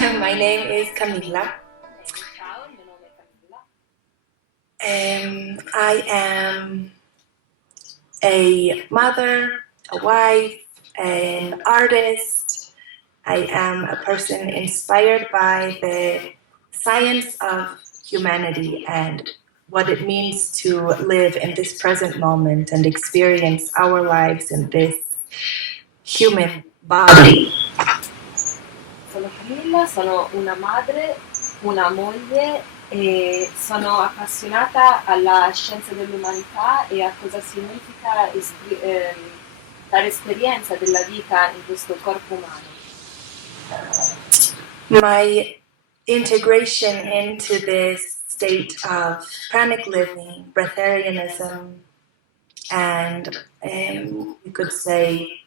My name is Camila. Ciao, il mio nome è Camilla. I am a mother, a wife, an artist. I am a person inspired by the science of humanity and what it means to live in this present moment and experience our lives in this human body. Sono Camilla, sono una madre, una moglie e sono appassionata alla scienza dell'umanità e a cosa significa dare esperienza della vita in questo corpo umano. My integration into this state of pranic living, breatharianism, and you could say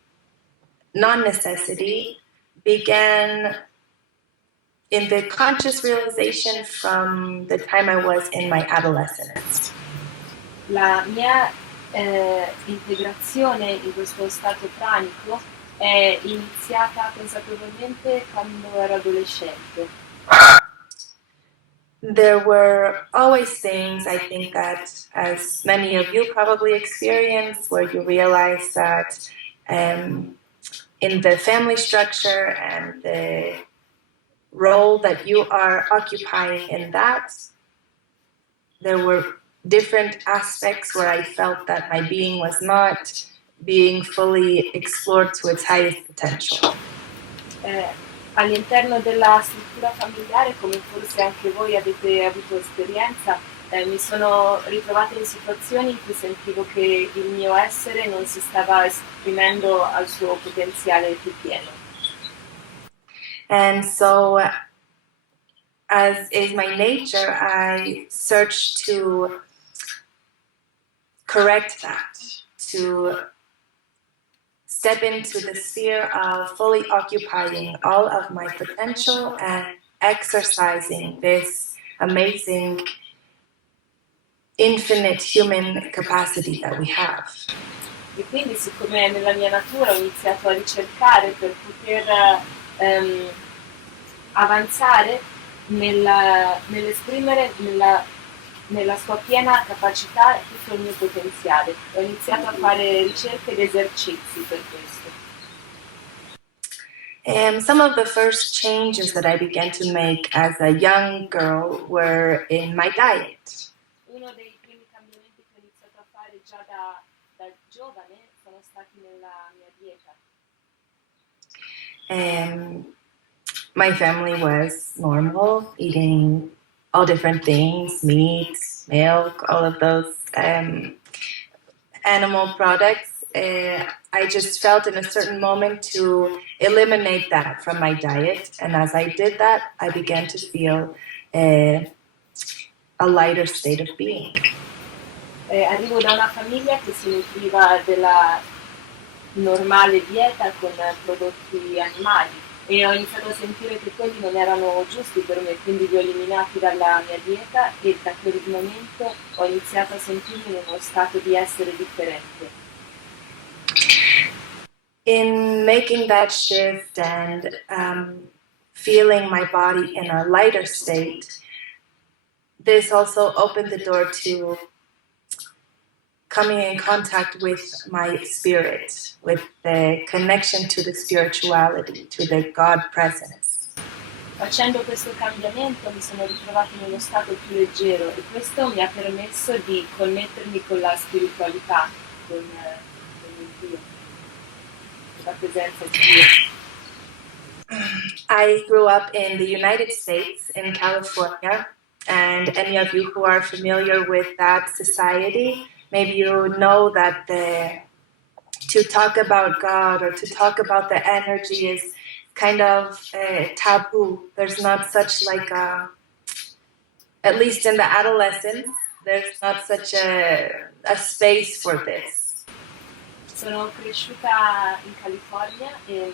non-necessity began in the conscious realization from the time I was in my adolescence. La mia integrazione in questo stato pranico è iniziata consapevolmente quando ero adolescente. There were always things, I think, that as many of you probably experience, where you realize that in the family structure and the role that you are occupying in that, there were different aspects where I felt that my being was not being fully explored to its highest potential. All'interno della struttura familiare, come forse anche voi avete avuto esperienza, mi sono ritrovata in situazioni in cui sentivo che il mio essere non si stava esprimendo al suo potenziale più pieno. And so, as is my nature, I search to correct that, to step into the sphere of fully occupying all of my potential and exercising this amazing, infinite human capacity that we have. E quindi, siccome nella mia natura ho iniziato a ricercare per poter avanzare nell'esprimere nella sua piena capacità tutto il mio potenziale. Ho iniziato a fare ricerche ed esercizi per questo. And some of the first changes that I began to make as a young girl were in my diet. Uno dei primi cambiamenti che ho iniziato a fare già da giovane sono stati nella mia dieta. My family was normal, eating all different things, meat, milk, all of those animal products. I just felt in a certain moment to eliminate that from my diet. And as I did that, I began to feel a lighter state of being. Arrivo da una famiglia che si nutriva della normale dieta con prodotti animali e ho iniziato a sentire che quelli non erano giusti per me, quindi li ho eliminati dalla mia dieta e da quel momento ho iniziato a sentirmi in uno stato di essere differente. In making that shift and feeling my body in a lighter state, this also opened the door to coming in contact with my spirit, with the connection to the spirituality, to the God presence. Facendo questo cambiamento mi sono ritrovata in uno stato più leggero e questo mi ha permesso di connettermi con la spiritualità, con il Dio, con la presenza di Dio. I grew up in the United States, in California, and any of you who are familiar with that society, maybe you know that to talk about God or to talk about the energy is kind of taboo. There's not such like at least in the adolescence, there's not such a space for this. Sono cresciuta in California e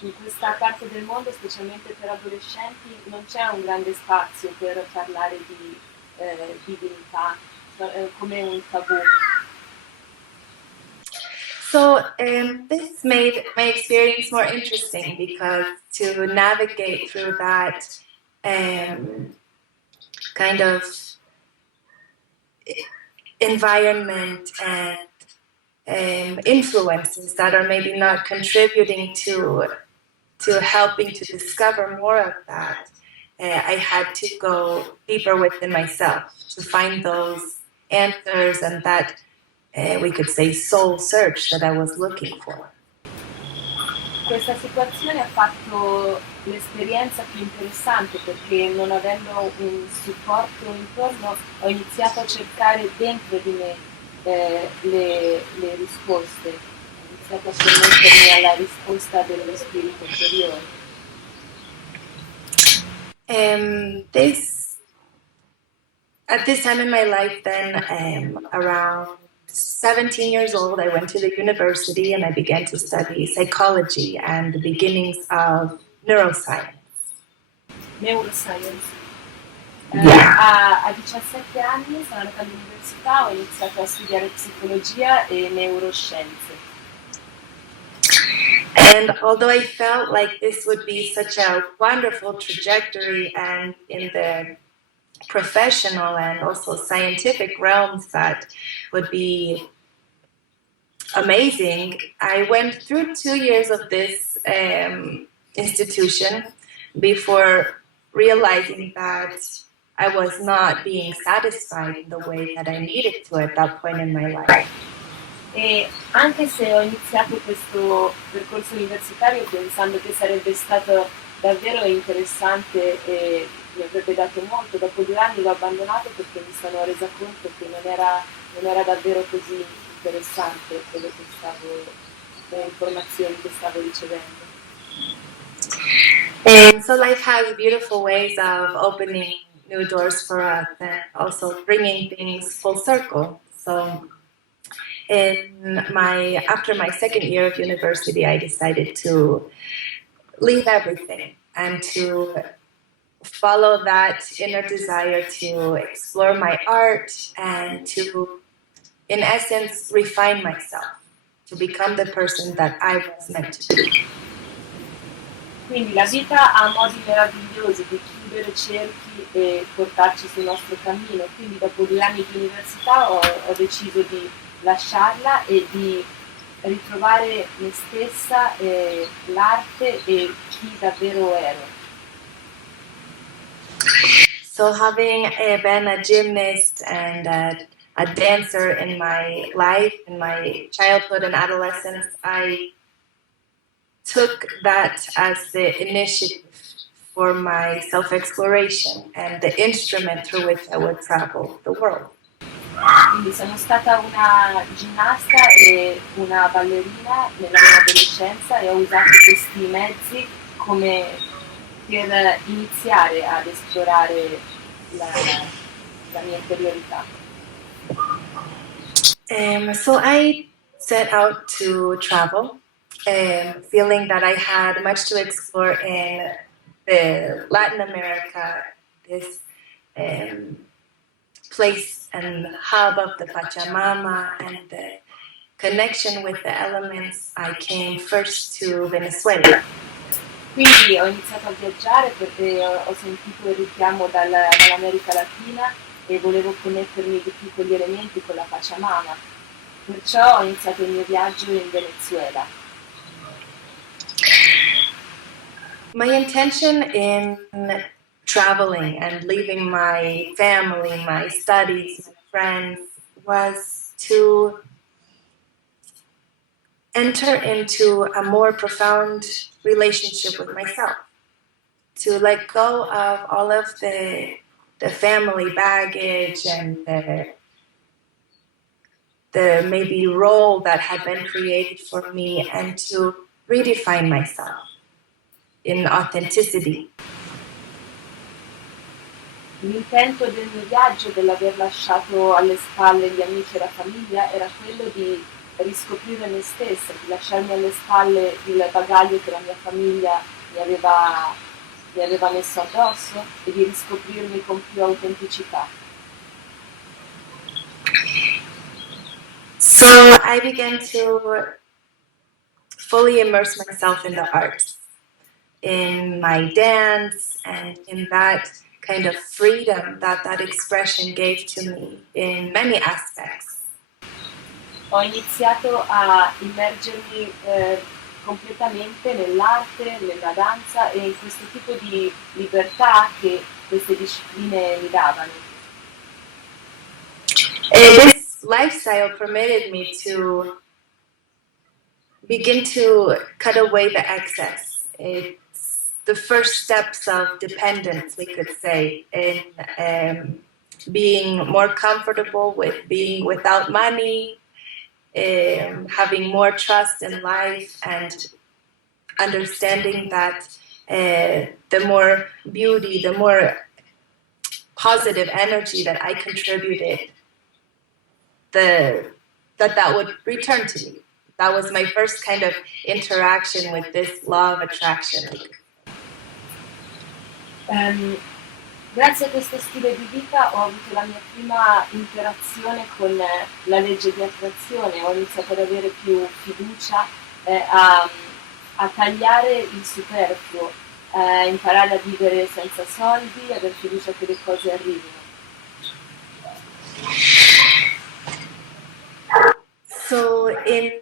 in questa parte del mondo, specialmente per adolescenti, non c'è un grande spazio per parlare di divinità, come un tabù. So this made my experience more interesting because to navigate through that kind of environment and influences that are maybe not contributing to helping to discover more of that, I had to go deeper within myself to find those answers and that we could say soul search that I was looking for. Questa situazione ha fatto l'esperienza più interessante perché non avendo un supporto intorno ho iniziato a cercare dentro di me le risposte, ho iniziato a connettermi alla risposta dello spirito interiore. At this time in my life then, around 17 years old, I went to the university and I began to study psychology and the beginnings of neuroscience. Neuroscience. Yeah. A 17 anni sono andata all'università, ho iniziato a studiare psicologia e neuroscienze. And although I felt like this would be such a wonderful trajectory and in the professional and also scientific realms that would be amazing, I went through 2 years of this institution before realizing that I was not being satisfied in the way that I needed to at that point in my life. E anche se ho iniziato questo percorso universitario pensando che sarebbe stato davvero interessante e mi avrebbe dato molto, dopo 2 anni l'ho abbandonato perché mi sono resa conto che non era davvero così interessante le informazioni che stavo ricevendo. And so life has beautiful ways of opening new doors for us and also bringing things full circle. So after my second year of university, I decided to leave everything and to follow that inner desire to explore my art and to, in essence, refine myself, to become the person that I was meant to be. Quindi la vita ha modi meravigliosi di chiudere cerchi e portarci sul nostro cammino, quindi dopo 2 anni di università ho deciso di lasciarla e di ritrovare me stessa, l'arte e chi davvero ero. So having been a gymnast and a dancer in my life, in my childhood and adolescence, I took that as the initiative for my self-exploration and the instrument through which I would travel the world. Quindi sono stata una ginnasta e una ballerina nella mia adolescenza e ho usato questi mezzi come per iniziare ad esplorare la mia interiorità. So I set out to travel, feeling that I had much to explore in Latin America, this place and hub of the Pachamama and the connection with the elements. I came first to Venezuela. Quindi ho iniziato a viaggiare perché ho sentito il richiamo dall'America Latina e volevo connettermi di più con gli elementi, con la Pachamama. Perciò ho iniziato il mio viaggio in Venezuela. My intention in traveling and leaving my family, my studies, my friends, was to enter into a more profound relationship with myself, to let go of all of the family baggage and the maybe role that had been created for me, and to redefine myself in authenticity. L'intento del mio viaggio, dell'aver lasciato alle spalle gli amici e la famiglia, era quello di riscoprire me stessa, di lasciarmi alle spalle il bagaglio che la mia famiglia mi aveva messo addosso e di riscoprirmi con più autenticità. So I began to fully immerse myself in the arts, in my dance, and in that kind of freedom that that expression gave to me in many aspects. Ho iniziato a immergermi completamente nell'arte, nella danza e in questo tipo di libertà che queste discipline mi davano. This lifestyle permitted me to begin to cut away the excess. It's the first steps of dependence, we could say, in being more comfortable with being without money, having more trust in life, and understanding that the more beauty, the more positive energy that I contributed, that would return to me. That was my first kind of interaction with this law of attraction. Grazie a questo stile di vita ho avuto la mia prima interazione con la legge di attrazione, ho iniziato ad avere più fiducia, a tagliare il superfluo, a imparare a vivere senza soldi, aver fiducia che le cose arrivino. So in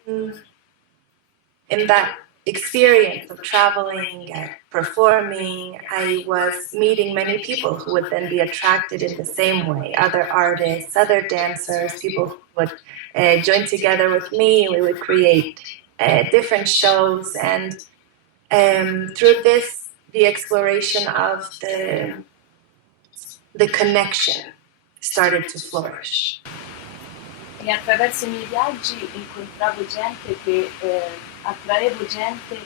that experience of traveling and performing, I was meeting many people who would then be attracted in the same way, other artists, other dancers, people who would join together with me. We would create different shows, and through this, the exploration of the connection started to flourish. E attraverso i miei viaggi incontravo gente che attraevo gente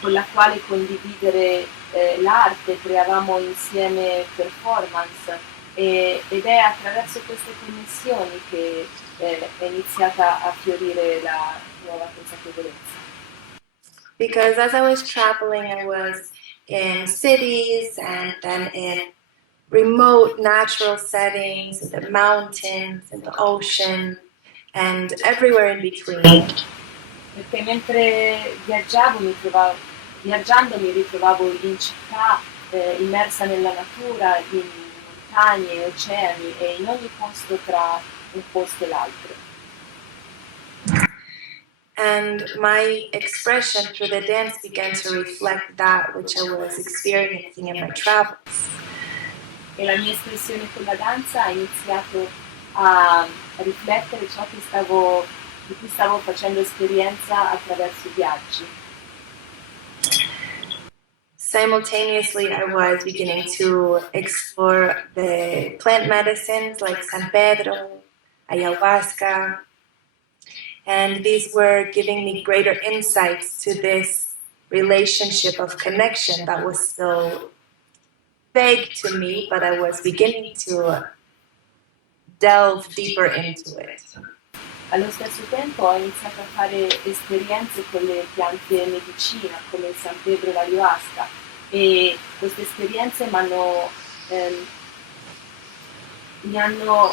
con la quale condividere l'arte, creavamo insieme performance ed è attraverso queste connessioni che è iniziata a fiorire la nuova consapevolezza. Because as I was traveling, I was in cities and then in remote natural settings, in the mountains, in the ocean, and everywhere in between. Perché mentre viaggiando mi ritrovavo in città, immersa nella natura, in montagne, oceani e in ogni posto tra un posto e l'altro. And my expression through the dance began to reflect that which I was experiencing in my travels. E la mia espressione con la danza ha iniziato a riflettere ciò che di cui stavo facendo esperienza attraverso i viaggi. Simultaneously, I was beginning to explore the plant medicines like San Pedro, ayahuasca, and these were giving me greater insights to this relationship of connection that was still vague to me, but I was beginning to delve deeper into it. Allo stesso tempo ho iniziato a fare esperienze con le piante medicina come il San Pedro e l'ayahuasca e queste esperienze mi hanno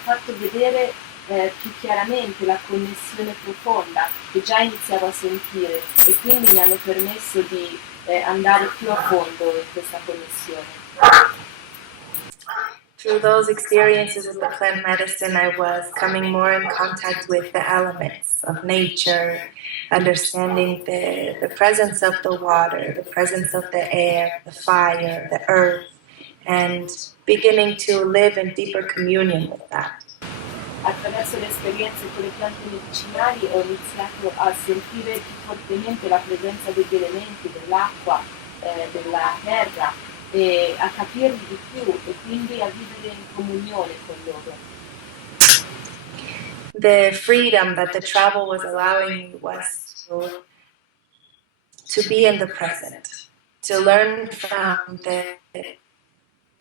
fatto vedere più chiaramente la connessione profonda che già iniziavo a sentire e quindi mi hanno permesso di andare più a fondo in questa connessione. Through those experiences with the plant medicine, I was coming more in contact with the elements of nature, understanding the presence of the water, the presence of the air, the fire, the earth, and beginning to live in deeper communion with that. Attraverso le esperienze con le piante medicinali ho iniziato a sentire più fortemente la presenza degli elementi, dell'acqua, della terra e a capirli di più e quindi a vivere in comunione con loro. The freedom that the travel was allowing me was to be in the present, to learn from the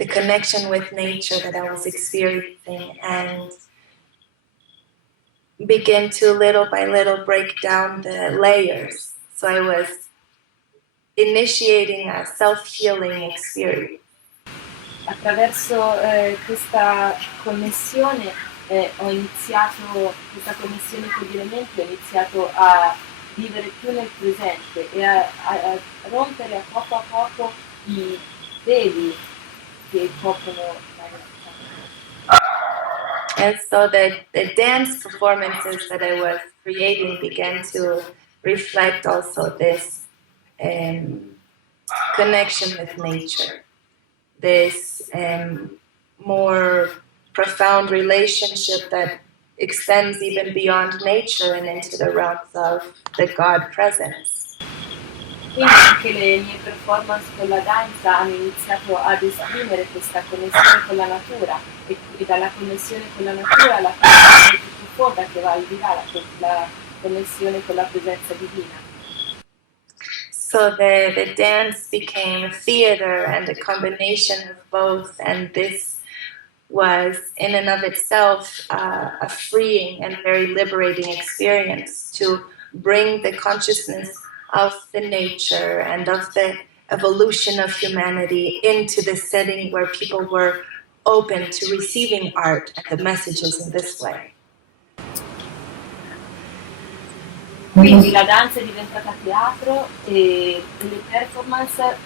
connection with nature that I was experiencing and begin to little by little break down the layers. So I was initiating a self-healing experience. Attraverso questa connessione ho iniziato questa connessione con gli elementi, ho iniziato a vivere più nel presente e a rompere a poco i veli che coprono la realtà. And so the dance performances that I was creating began to reflect also this connection with nature, this more profound relationship that extends even beyond nature and into the realms of the God presence. Quindi anche le mie performance con la danza hanno iniziato ad esprimere questa connessione con la natura e quindi dalla connessione con la natura alla connessione più profonda che va al di là, la connessione con la presenza divina. So the dance became theater and a combination of both, and this was in and of itself a freeing and very liberating experience to bring the consciousness of the nature and of the evolution of humanity into the setting where people were open to receiving art and the messages in this way. Quindi la danza è diventata teatro e le performance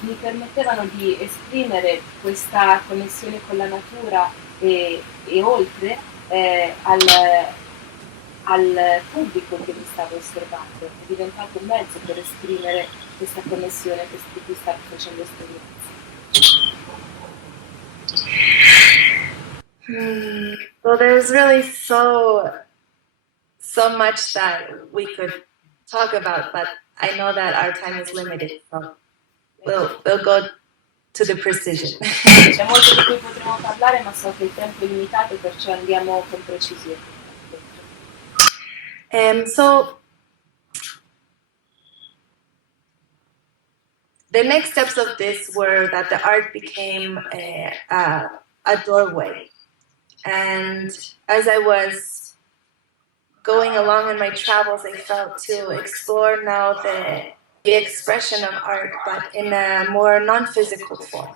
mi permettevano di esprimere questa connessione con la natura e oltre al pubblico che mi stavo osservando. È diventato un mezzo per esprimere questa connessione di cui stavo facendo esperienza. So there's really so much that we could talk about, but I know that our time is limited, so we'll go to the precision. C'è molto di cui potremo parlare, ma so che il tempo è limitato, perciò andiamo con precisione. So the next steps of this were that the art became a doorway, and as I was going along in my travels, I felt to explore now the expression of art, but in a more non-physical form.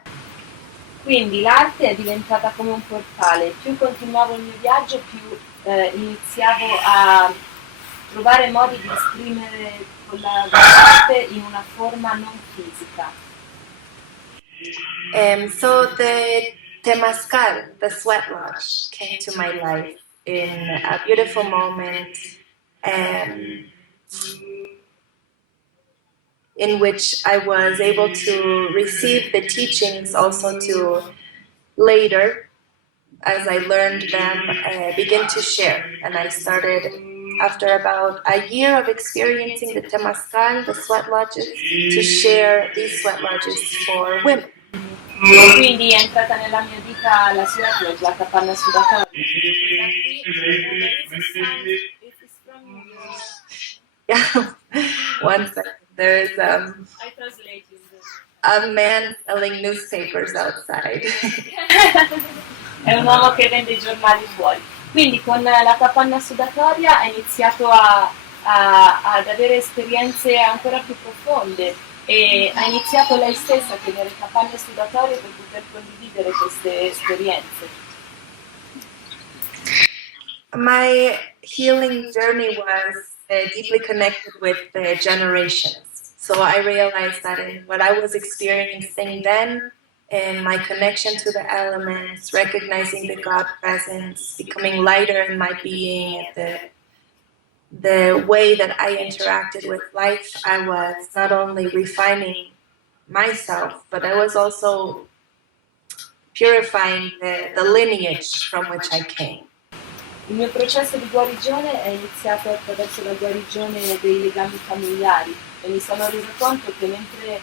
Quindi l'arte è diventata come un portale, più continuavo il mio viaggio, più iniziavo a trovare modi di esprimere con l'arte in una forma non fisica. So the Temazcal, the sweat lodge, came to my life in a beautiful moment in which I was able to receive the teachings, also to later, as I learned them, begin to share. And I started, after about a year of experiencing the Temazcal, the sweat lodges, to share these sweat lodges for women. Quindi è entrata nella mia vita la sweat lodge, la capanna sudatoria. Yeah, one second. There's I translate you. a man selling newspapers outside. È un uomo che vende i giornali fuori. Quindi con la capanna sudatoria ha iniziato ad avere esperienze ancora più profonde e ha iniziato lei stessa a tenere capanne sudatorie per poter condividere queste esperienze. My healing journey was deeply connected with the generations. So I realized that in what I was experiencing then, in my connection to the elements, recognizing the God presence, becoming lighter in my being, the way that I interacted with life, I was not only refining myself, but I was also purifying the lineage from which I came. Il mio processo di guarigione è iniziato attraverso la guarigione dei legami familiari e mi sono reso conto che mentre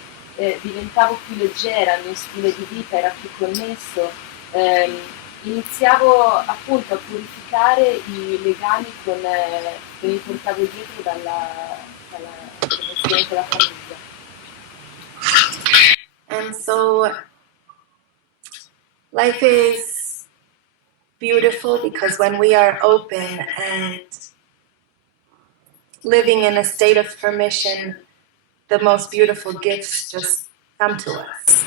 diventavo più leggera, il mio stile di vita era più connesso, iniziavo appunto a purificare i legami che mi portavo dietro dalla connessione con la famiglia. And so life is beautiful because when we are open and living in a state of permission, the most beautiful gifts just come to us.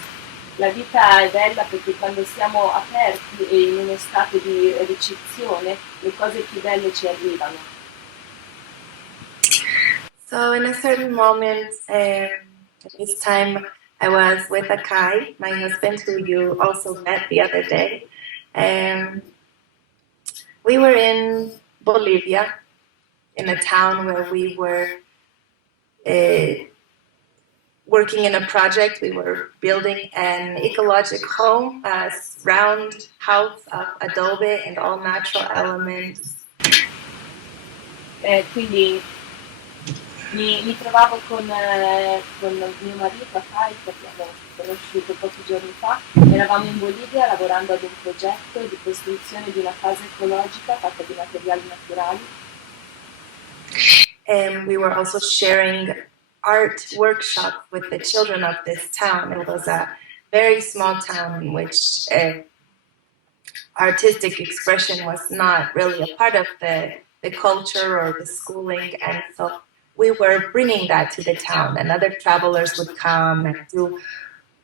La vita è bella perché quando siamo aperti e in uno stato di ricezione, le cose più belle ci arrivano. So in a certain moment, this time I was with Akai, my husband, who you also met the other day. We were in Bolivia, in a town where we were working in a project. We were building an ecological home, a round house of adobe and all natural elements. Quindi mi trovavo con mio marito Akai, che abbiamo conosciuto pochi giorni fa. Eravamo in Bolivia lavorando ad un progetto di costruzione di una casa ecologica fatta di materiali naturali. And we were also sharing art workshops with the children of this town. It was a very small town in which artistic expression was not really a part of the culture or the schooling, and so we were bringing that to the town, and other travelers would come and do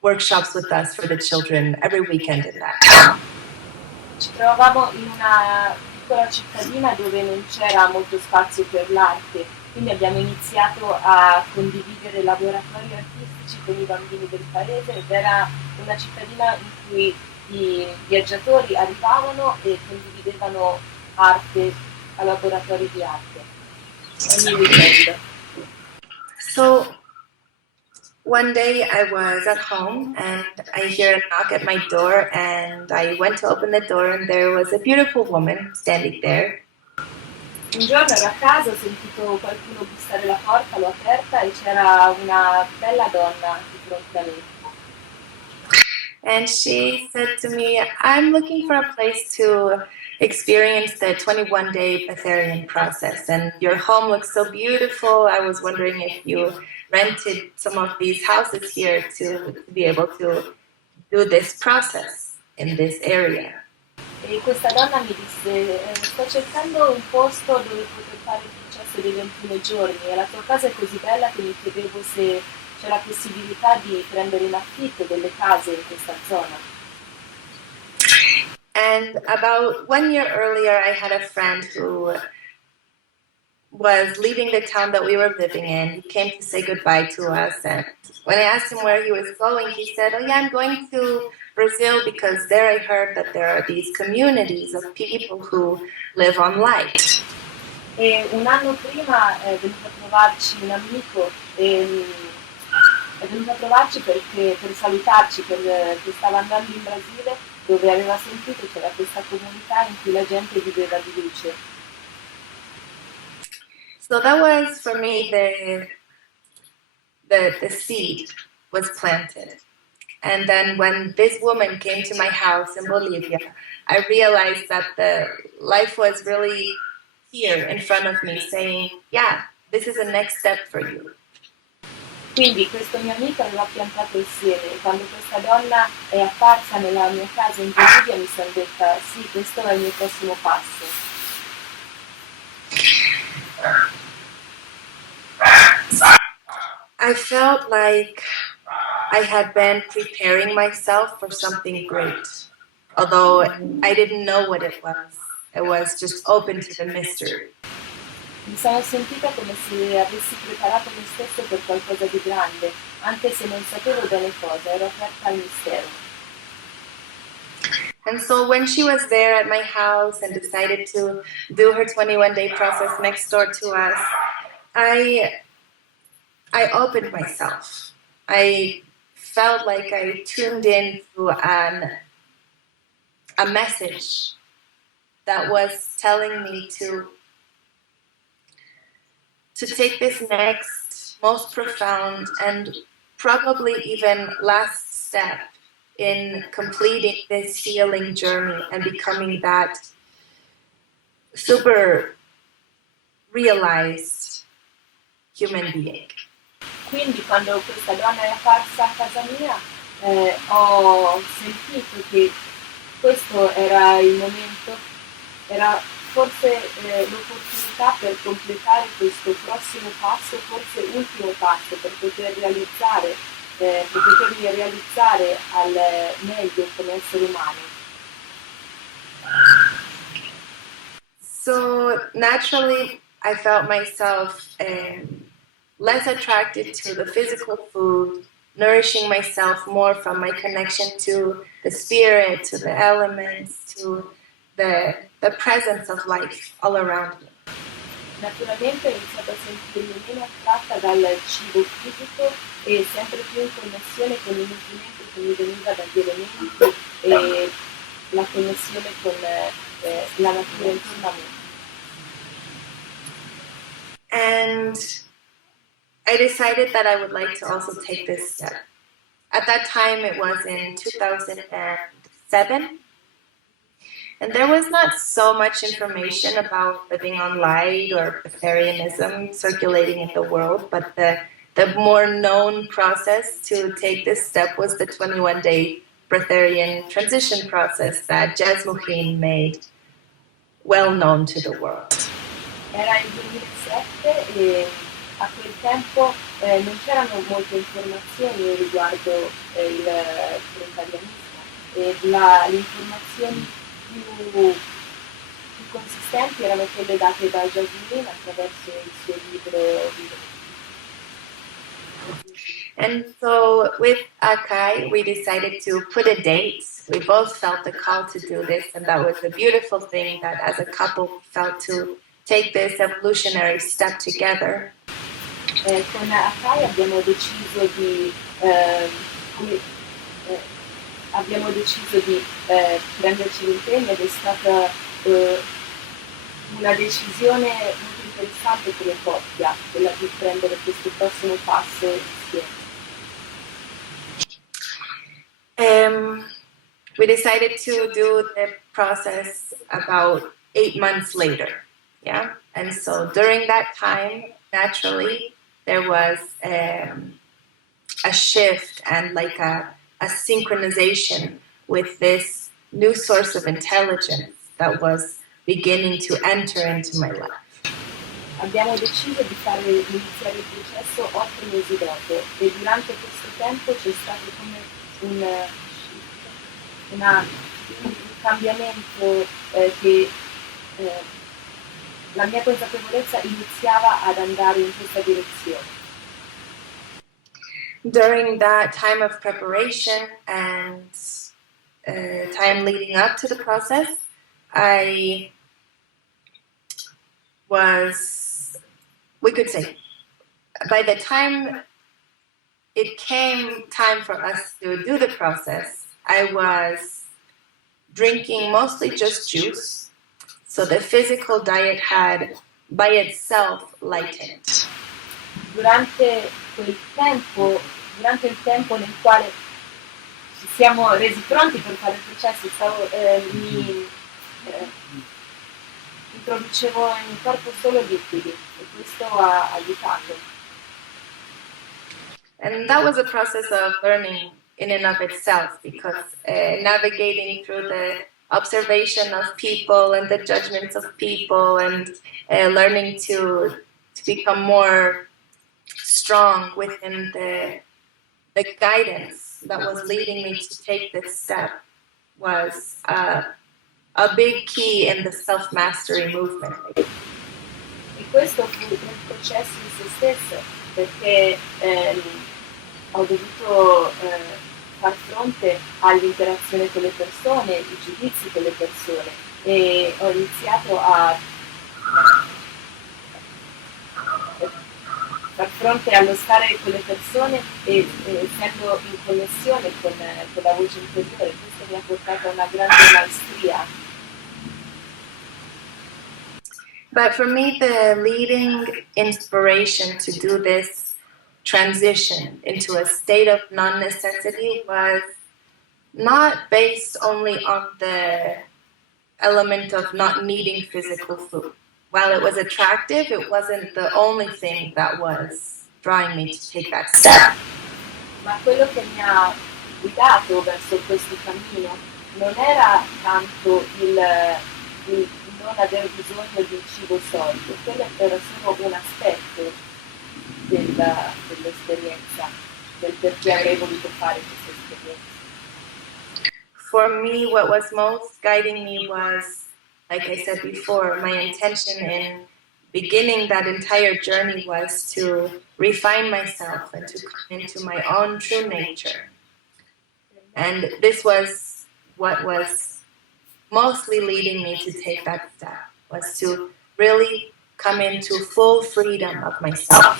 workshops with us for the children every weekend in that town. Ci trovavamo in una piccola cittadina dove non c'era molto spazio per l'arte, quindi abbiamo iniziato a condividere laboratori artistici con i bambini del paese ed era una cittadina in cui i viaggiatori arrivavano e condividevano arte a laboratori di arte ogni weekend. So one day I was at home and I hear a knock at my door, and I went to open the door and there was a beautiful woman standing there. Un giorno ero a casa, ho sentito qualcuno bussare la porta, l'ho aperta e c'era una bella donna di fronte a me. And she said to me, I'm looking for a place to experience the 21-day Betharian process, and your home looks so beautiful. I was wondering if you rented some of these houses here to be able to do this process in this area. E questa donna mi disse, sto cercando un posto dove poter fare il processo dei 21 giorni e la tua casa è così bella che mi chiedevo se c'è la possibilità di prendere in affitto delle case in questa zona. And about 1 year earlier, I had a friend who was leaving the town that we were living in. He came to say goodbye to us, and when I asked him where he was going, he said, oh yeah, I'm going to Brazil because there I heard that there are these communities of people who live on light. E un anno prima è venuto a trovarci un amico, è venuto a trovarci per salutarci, perché stava andando in Brasile dove aveva sentito che c'era questa comunità in cui la gente viveva di luce. So that was for me the seed was planted. And then when this woman came to my house in Bolivia, I realized that the life was really here in front of me saying, yeah, this is the next step for you. Quindi questo mio amico aveva piantato il seme e quando questa donna è apparsa nella mia casa in Bolivia mi sono detta sì, questo è il mio prossimo passo. I felt like I had been preparing myself for something great, although I didn't know what it was. It was just open to the mystery. Mi sono sentita come se avessi preparato me stesso per qualcosa di grande, anche se non sapevo bene cosa, ero aperta al mistero. And so when she was there at my house and decided to do her 21-day process next door to us, I opened myself. I felt like I tuned in to a message that was telling me to take this next, most profound, and probably even last step in completing this healing journey and becoming that super realized human being. Quindi quando questa donna è apparsa a casa mia ho sentito che questo era il momento, era forse l'opportunità per completare questo prossimo passo, forse ultimo passo, per poter realizzare che potevi realizzare al meglio come essere umano? So naturally, I felt myself less attracted to the physical food, nourishing myself more from my connection to the spirit, to the elements, to the presence of life all around me. Naturalmente ho iniziato a sentirmi meno attratta dal cibo fisico e sempre più in connessione con il nutrimento che mi veniva dagli elementi e la connessione con la natura intorno a me. And I decided that I would like to also take this step. At that time, it was in 2007. And there was not so much information about living on light or breatharianism circulating in the world, but the more known process to take this step was the 21-day breatharian transition process that Jasmuheen made well known to the world. Era il 2007 e a quel tempo non c'erano molte informazioni riguardo il vegetarianismo e le informazioni più consistenti erano quelle date da Jasmine attraverso il suo libro. And so with Akai, we decided to put a date. We both felt the call to do this, and that was a beautiful thing that as a couple we felt to take this evolutionary step together. Con Akai abbiamo deciso di prenderci l'impegno ed è stata una decisione molto interessante come coppia, quella di prendere questo prossimo passo insieme. We decided to do the process about 8 months later, yeah? And so during that time, naturally, there was a shift and like a synchronization with this new source of intelligence that was beginning to enter into my life. Abbiamo deciso di iniziare il processo 8 mesi dopo e durante questo tempo c'è stato come un cambiamento che la mia consapevolezza iniziava ad andare in questa direzione. During that time of preparation and time leading up to the process, I was, we could say, by the time it came time for us to do the process, I was drinking mostly just juice. So the physical diet had by itself lightened. Durante il tempo nel quale ci siamo resi pronti per fare il processo, mi introducevo in corpo solo liquidi e questo ha aiutato. And that was a process of learning in and of itself, because navigating through the observation of people and the judgments of people and learning to become more strong within the guidance that was leading me to take this step was a big key in the self-mastery movement. E questo fu un processo in se stesso, perché ho dovuto far fronte all'interazione con le persone, i giudizi con le persone e ho iniziato a far fronte allo stare con le persone e essendo in connessione con la voce interiore. Questo mi ha portato a una grande maestria. But for me, the leading inspiration to do this transition into a state of non-necessity was not based only on the element of not needing physical food. While it was attractive, it wasn't the only thing that was drawing me to take that step. Ma quello che mi ha guidato verso questo cammino non era tanto il non aver bisogno di cibo solido, quello era solo un aspetto dell'esperienza. del perché avrei voluto fare questa esperienza. For me, what was most guiding me was, like I said before, my intention in beginning that entire journey was to refine myself and to come into my own true nature. And this was what was mostly leading me to take that step, was to really come into full freedom of myself.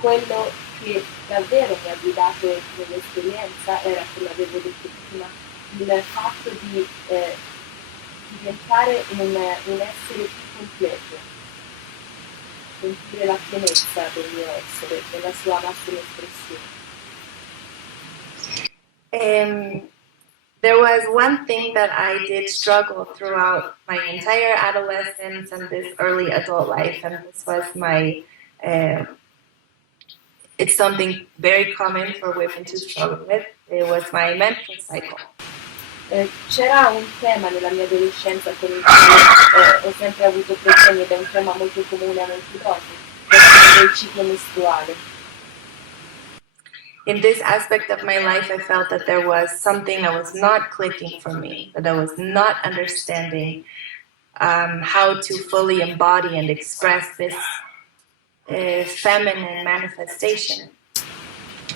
Quello che davvero mi ha guidato nell'esperienza era, come avevo detto prima, il fatto di diventare un essere più completo, sentire la pienezza del mio essere, nella sua massima espressione. There was one thing that I did struggle throughout my entire adolescence and this early adult life, and this was my it's something very common for women to struggle with. It was my menstrual cycle. C'era un tema nella mia adolescenza con il quale ho sempre avuto problemi ed è un tema molto comune a molte donne, che è il ciclo mestruale. In this aspect of my life, I felt that there was something that was not clicking for me, that I was not understanding how to fully embody and express this feminine manifestation.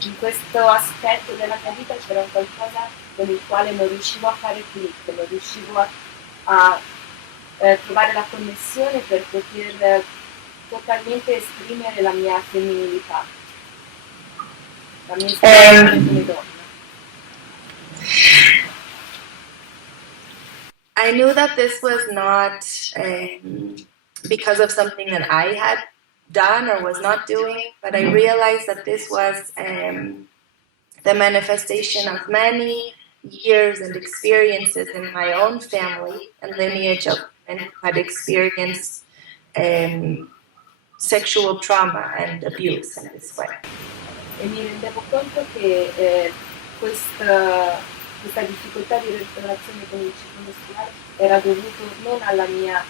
In questo aspetto della mia vita c'era un qualcosa con il quale non riuscivo a fare click, non riuscivo a trovare la connessione per poter totalmente esprimere la mia femminilità, la mia espressione come donna. I knew that this was not because of something that I had done or was not doing, but I realized that this was the manifestation of many years and experiences in my own family and lineage of men who had experienced sexual trauma and abuse in this way. E mi rendevo conto che questa difficoltà di relazione con il ciclo mestruale era dovuto non alla mia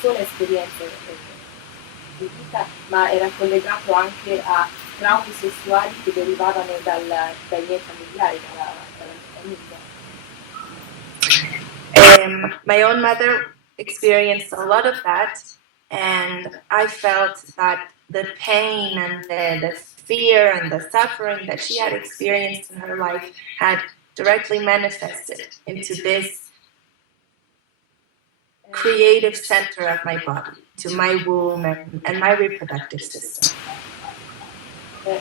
sola esperienza di vita, ma era collegato anche a traumi sessuali che derivavano dai miei familiari, dalla mia famiglia. My own mother experienced a lot of that, and I felt that the pain and the fear and the suffering that she had experienced in her life had directly manifested into this creative center of my body, to my womb and my reproductive system.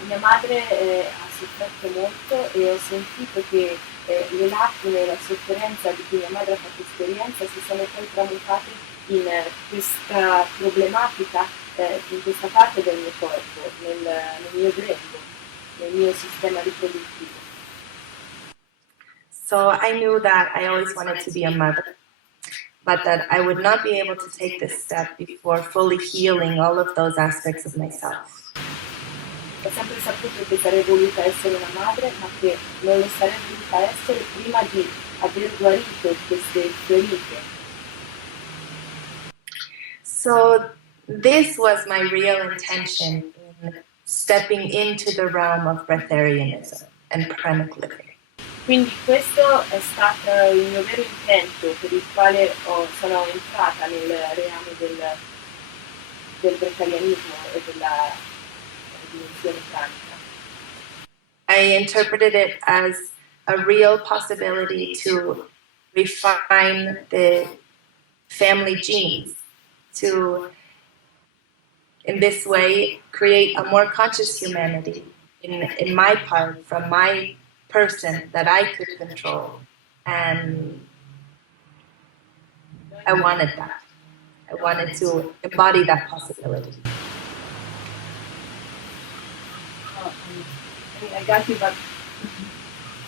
Mia madre ha sofferto molto e ho sentito che le lacrime e la sofferenza di cui mia madre ha fatto esperienza si sono poi tramutate in questa problematica, in questa parte del mio corpo, nel mio grembo, nel mio sistema riproduttivo. So I knew that I always wanted to be a mother, but that I would not be able to take this step before fully healing all of those aspects of myself. Ho sempre saputo che sarei voluta essere una madre, ma che non lo sarei voluta essere prima di aver guarito queste ferite. So this was my real intention in stepping into the realm of breatharianism and pranic living. Quindi questo è stato il mio vero intento per il quale sono entrata nel reame del breatharianismo e della dimensione pranica. I interpreted it as a real possibility to refine the family genes, to, in this way, create a more conscious humanity in my part, from my person that I could control. And I wanted that. I wanted to embody that possibility. I got you, but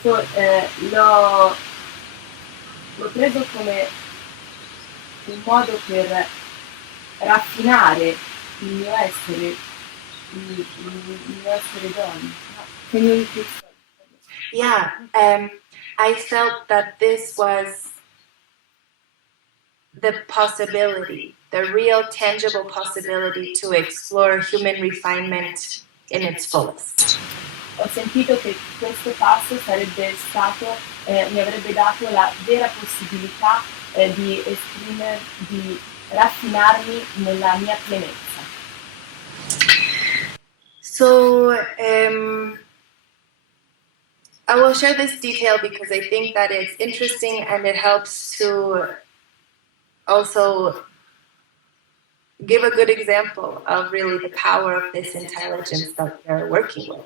so, l'ho preso come un modo per raffinare il mio essere donna. Can you repeat? Yeah, I felt that this was the possibility, the real tangible possibility to explore human refinement in its fullest. Ho sentito che questo passo sarebbe stato, mi avrebbe dato la vera possibilità di raffinarmi nella mia pienezza. So I will share this detail because I think that it's interesting and it helps to also give a good example of really the power of this intelligence that we're working with.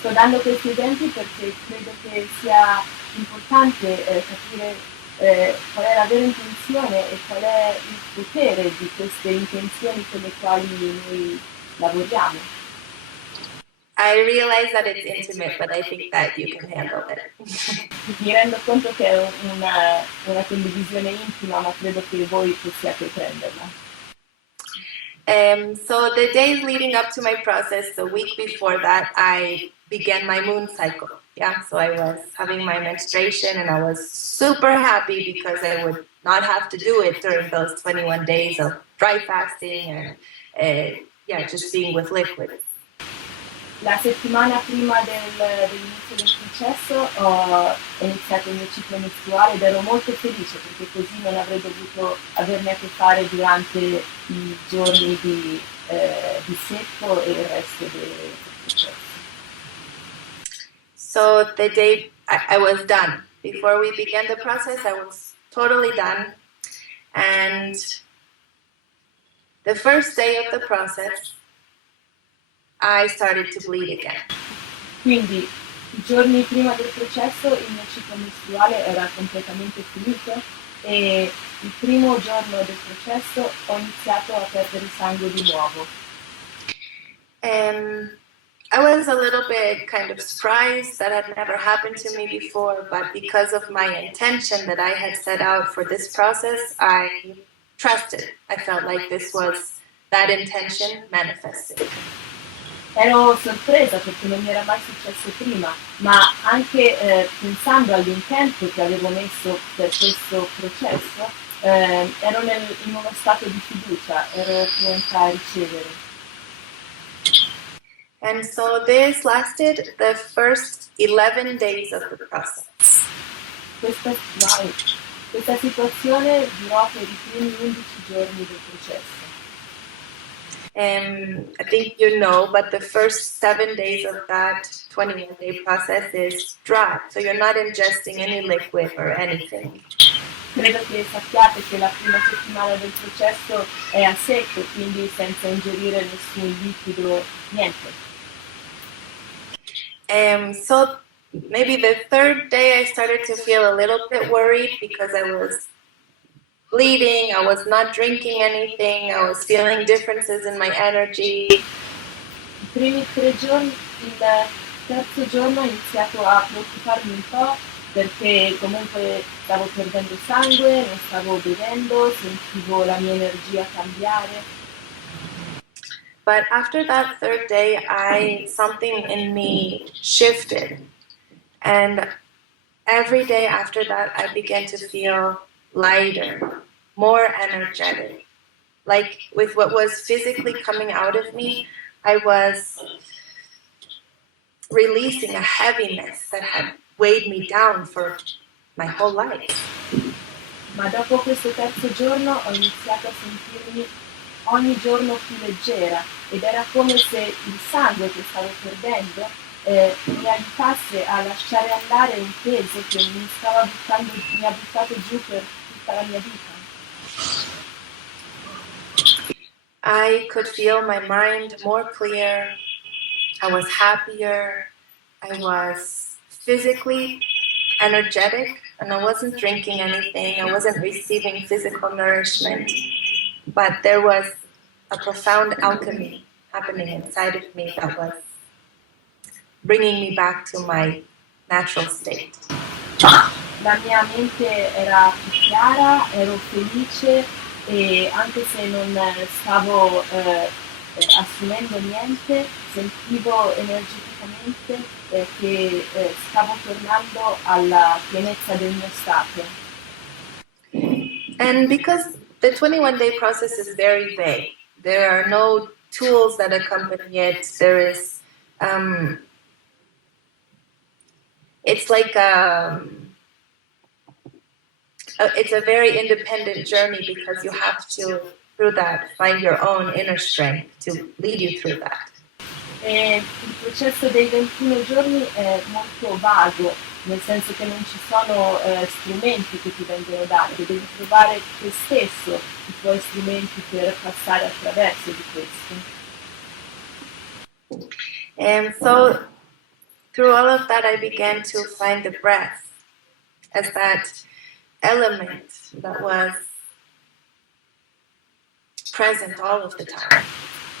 Sto dando questi esempi perché credo che sia importante capire qual è la vera intenzione e qual è il potere di queste intenzioni con le quali noi lavoriamo. I realize that it's intimate, but I think that you can handle it. Mi rendo conto che è una condivisione intima, ma credo che voi possiate prenderla. So the days leading up to my process, the week before that, I began my moon cycle. Yeah, so I was having my menstruation and I was super happy because I would not have to do it during those 21 days of dry fasting and just being with liquids. La settimana prima dell'inizio del processo ho iniziato il mio ciclo mestruale ed ero molto felice perché così non avrei dovuto averne a che fare durante i giorni di secco e il resto del processo. So the day I was done. Before we began the process, I was totally done. And the first day of the process, I started to bleed again. Quindi i giorni prima del processo il mio ciclo mestruale era completamente finito e il primo giorno del processo ho iniziato a perdere sangue di nuovo. I was a little bit kind of surprised that had never happened to me before, but because of my intention that I had set out for this process, I trusted. I felt like this was that intention manifested. Ero sorpresa perché non mi era mai successo prima, ma anche pensando all'intento che avevo messo per questo processo, ero in uno stato di fiducia, ero pronta a ricevere. And so this lasted the first 11 days of the process. Questa situazione durò per i primi 11 giorni del processo. I think you know, but the first 7 days of that 21-day process is dry, so you're not ingesting any liquid or anything. Credo che sappiate che la prima settimana del processo è a secco, quindi senza ingerire nessun liquido, niente. So maybe the third day I started to feel a little bit worried because I was bleeding, I was not drinking anything, I was feeling differences in my energy. I primi 3 giorni, il terzo giorno ho iniziato a preoccuparmi un po' perché comunque stavo perdendo sangue, non stavo bevendo, sentivo la mia energia cambiare. But after that third day, something in me shifted. And every day after that, I began to feel lighter, more energetic. Like with what was physically coming out of me, I was releasing a heaviness that had weighed me down for my whole life. Ma dopo questo terzo giorno ho iniziato a sentirmi ogni giorno più leggera ed era come se il sangue che stavo perdendo mi aiutasse a lasciare andare un peso che mi ha buttato giù per tutta la mia vita. I could feel my mind more clear. I was happier. I was physically energetic, and I wasn't drinking anything. I wasn't receiving physical nourishment. But there was a profound alchemy happening inside of me that was bringing me back to my natural state. La mia mente era più chiara, ero felice e anche se non stavo assumendo niente, sentivo energeticamente che stavo tornando alla pienezza del mio stato. And because the 21-day process is very vague, there are no tools that accompany it. There is, it's like it's a very independent journey because you have to, through that, find your own inner strength to lead you through that. E il processo dei 21 giorni è molto vago, nel senso che non ci sono strumenti che ti vengono dati, devi trovare te stesso i tuoi strumenti per passare attraverso di questo. And so through all of that, I began to find the breath as that element that was present all of the time.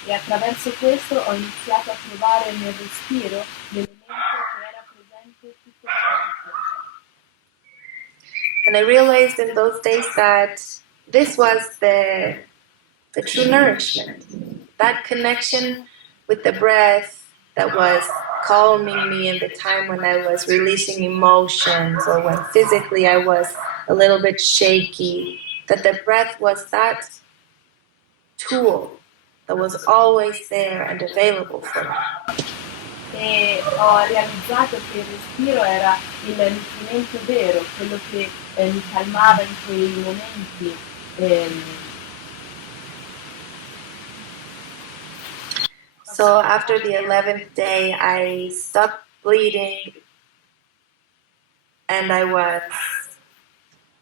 E attraverso questo ho iniziato a trovare nel respiro l'elemento che era presente tutto il tempo. And I realized in those days that this was the true nourishment, that connection with the breath that was calming me in the time when I was releasing emotions or when physically I was a little bit shaky, that the breath was that tool that was always there and available for me. E ho realizzato che il respiro era il nutrimento vero, quello che mi calmava in quei momenti. So after the 11th day, I stopped bleeding and I was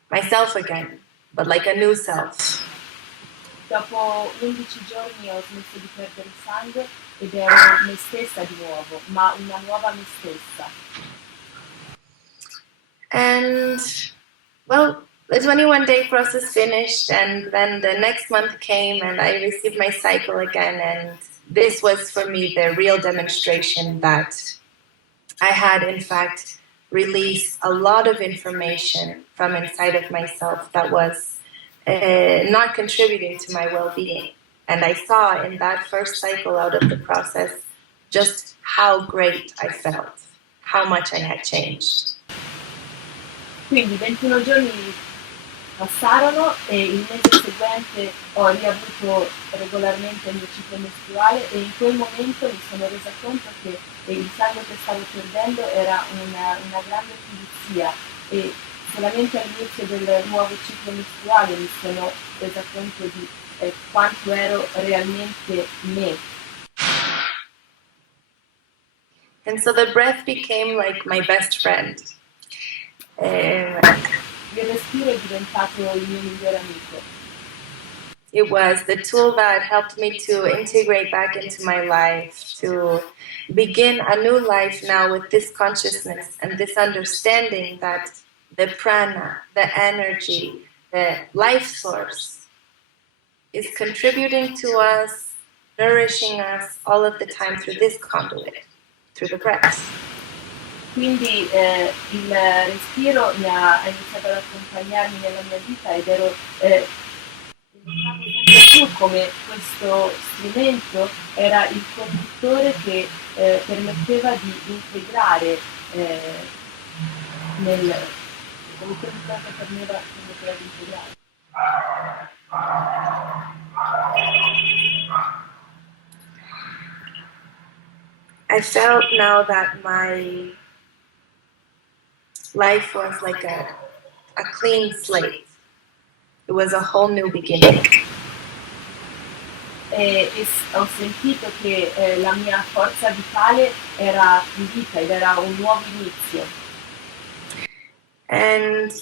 myself again, but like a new self. Dopo 11 giorni ho smesso di perdere sangue ed ero me stessa di nuovo, ma una nuova me stessa. And, well, the 21-day process finished, and then the next month came, and I received my cycle again, and this was for me the real demonstration that I had, in fact, released a lot of information from inside of myself that was not contributing to my well-being. And I saw in that first cycle out of the process just how great I felt, how much I had changed. Quindi 21 giorni passarono e il mese seguente ho riavuto regolarmente il mio ciclo mestruale e in quel momento mi sono resa conto che il sangue che stavo perdendo era una grande pulizia e solamente all'inizio del nuovo ciclo mestruale mi sono resa conto di quanto ero realmente me. And so the breath became like my best friend. Il respiro è diventato il mio migliore amico. It was the tool that helped me to integrate back into my life, to begin a new life now with this consciousness and this understanding that the prana, the energy, the life source is contributing to us, nourishing us all of the time through this conduit, through the breath. Quindi il respiro mi ha iniziato ad accompagnarmi nella mia vita ed ero sempre più come questo strumento era il conduttore che permetteva di integrare come conduttore che permetteva di integrare. I felt now that my life was like a clean slate. It was a whole new beginning. E ho sentito che la mia forza vitale era pulita ed era un nuovo inizio. And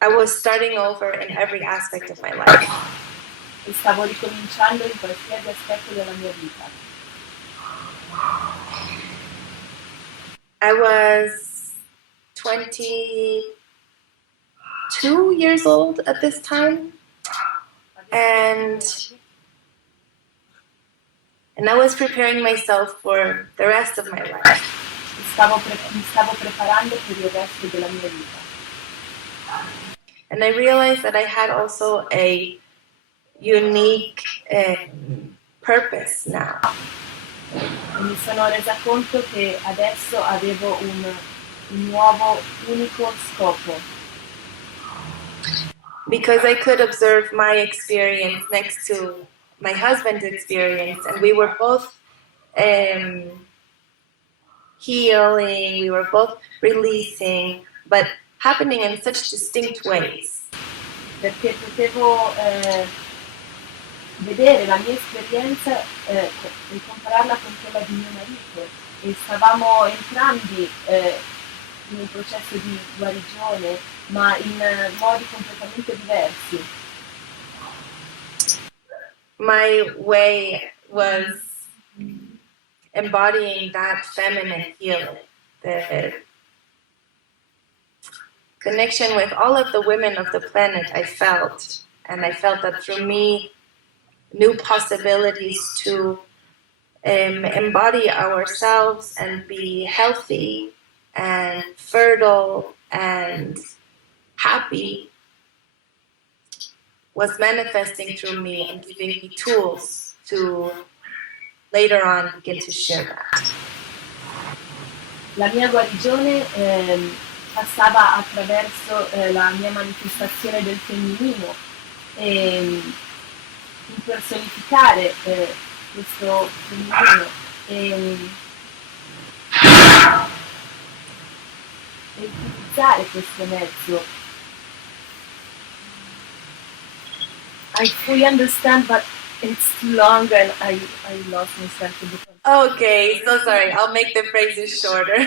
I was starting over in every aspect of my life. E stavo ricominciando in qualsiasi aspetto della mia vita. I was 22 years old at this time, and I was preparing myself for the rest of my life. Mi stavo preparando per il resto della mia vita. And I realized that I had also a unique purpose now. E mi sono resa conto che adesso avevo un nuovo, unico scopo. Because I could observe my experience next to my husband experienced, and we were both healing, we were both releasing, but happening in such distinct ways. Perché potevo vedere la mia esperienza e compararla con quella di mio marito, e stavamo entrambi in un processo di guarigione, ma in modi completamente diversi. My way was embodying that feminine healing, the connection with all of the women of the planet I felt, and I felt that through me, new possibilities to embody ourselves and be healthy and fertile and happy was manifesting through me and giving me tools to later on begin to share that. La mia guarigione passava attraverso la mia manifestazione del femminino e impersonificare questo femminino e utilizzare questo mezzo. I fully understand, but it's too long and I lost myself in the concept. Okay, so sorry, I'll make the phrases shorter.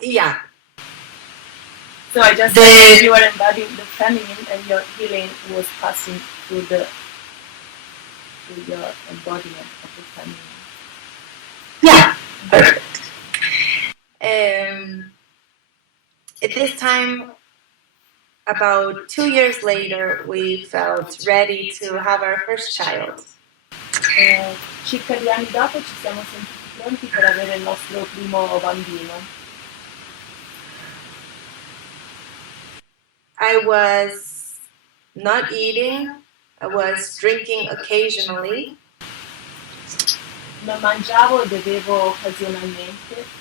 Yeah. So I just said you are embodying the feminine and your healing was passing through your embodiment of the feminine. Yeah, perfect. At this time, about 2 years later, we felt ready to have our first child. Circa 2 anni dopo ci siamo sentiti pronti per avere il nostro primo bambino. I was not eating, I was drinking occasionally. Non mangiavo e bevevo occasionalmente.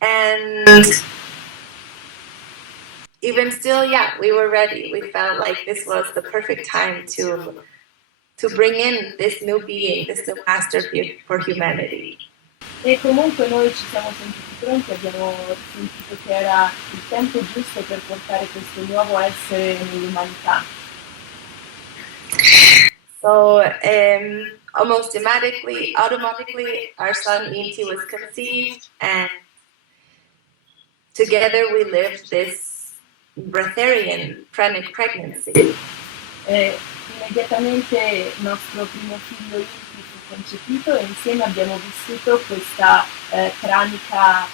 And even still, yeah, we were ready. We felt like this was the perfect time to bring in this new being, this new master for humanity. E comunque noi ci siamo sentiti pronti, abbiamo sentito che era il tempo giusto per portare questo nuovo essere nell'umanità. So almost automatically, our son ENIT was conceived, and together we lived this breatharian pranic pregnancy. Immediatamente il nostro primo figlio ENIT fu concepito e insieme abbiamo vissuto questa pranica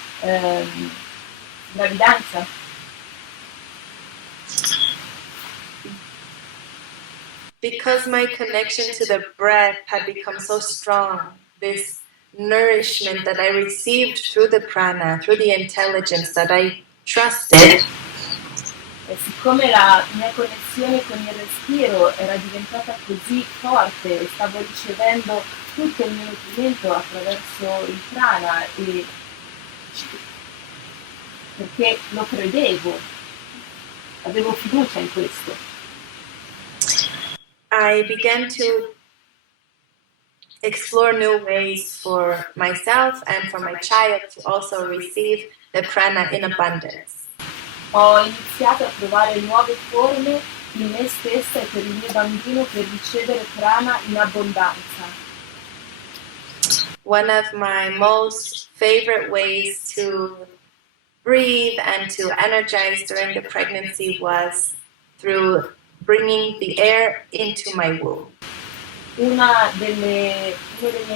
gravidanza. Because my connection to the breath had become so strong, this nourishment that I received through the prana, through the intelligence that I trusted, E siccome la mia connessione con il respiro era diventata così forte e stavo ricevendo tutto il mio nutrimento attraverso il prana, perché lo credevo, avevo fiducia in questo. I began to explore new ways for myself and for my child to also receive the prana in abundance. Ho iniziato a trovare nuove forme in me stessa e per il mio bambino per ricevere prana in abbondanza. One of my most favorite ways to breathe and to energize during the pregnancy was through bringing the air into my womb. Uno dei miei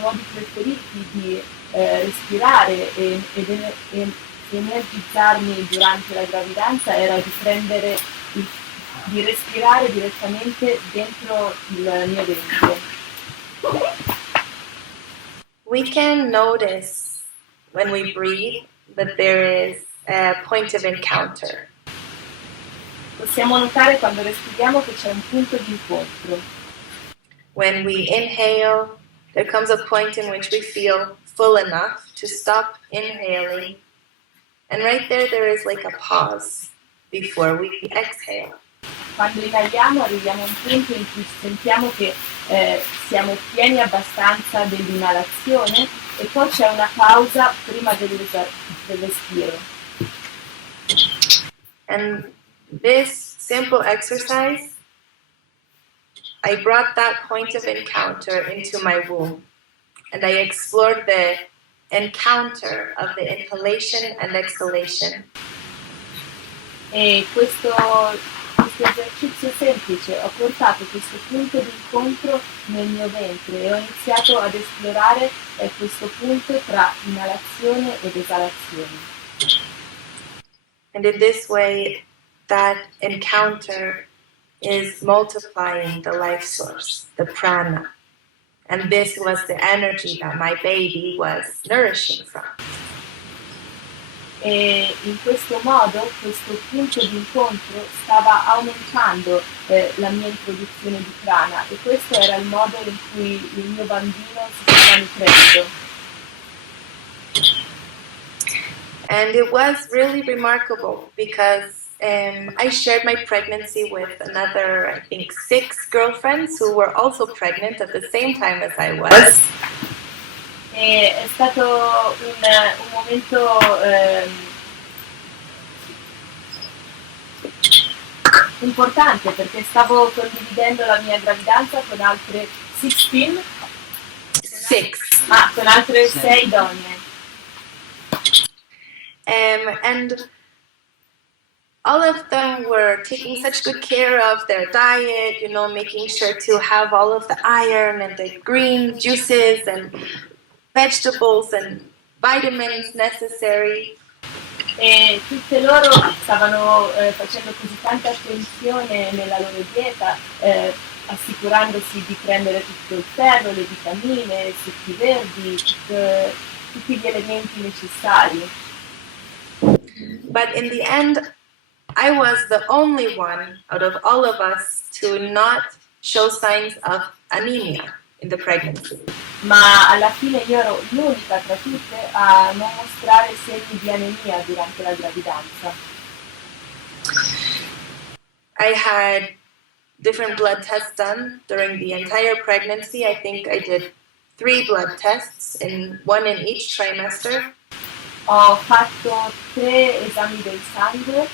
modi preferiti di respirare ed energizzarmi durante la gravidanza era di respirare direttamente dentro il mio ventre. We can notice when we breathe that there is a point of encounter. Possiamo notare quando respiriamo che c'è un punto di incontro. When we inhale, there comes a point in which we feel full enough to stop inhaling. And right there is like a pause before we exhale. Quando inaliamo arriviamo a un punto in cui sentiamo che siamo pieni abbastanza dell'inalazione e poi c'è una pausa prima del respiro. And this simple exercise, I brought that point of encounter into my womb, and I explored the encounter of the inhalation and exhalation. E questo esercizio semplice, ho portato questo punto di incontro nel mio ventre e ho iniziato ad esplorare questo punto tra inalazione ed esalazione. And in this way, that encounter is multiplying the life source, the prana. And this was the energy that my baby was nourishing from. E in questo modo, questo punto di incontro stava aumentando la mia introduzione di prana e questo era il modo in cui il mio bambino si stava nutrendo. And it was really remarkable because I shared my pregnancy with another, I think, 6 girlfriends who were also pregnant at the same time as I was. E è stato un momento importante perché stavo condividendo la mia gravidanza con altre 16? 6. Con altre 6 donne. And all of them were taking such good care of their diet, you know, making sure to have all of the iron and the green juices and vegetables and vitamins necessary. E tutte loro stavano facendo così tanta attenzione nella loro dieta, assicurandosi di prendere tutto il ferro, le vitamine, i succhi verdi, tutti gli elementi necessari. But in the end, I was the only one out of all of us to not show signs of anemia in the pregnancy. Ma alla fine io ero l'unica tra tutte a non mostrare segni di anemia durante la gravidanza. I had different blood tests done during the entire pregnancy. I think I did 3 blood tests, one in each trimester. Ho fatto 3 esami del sangue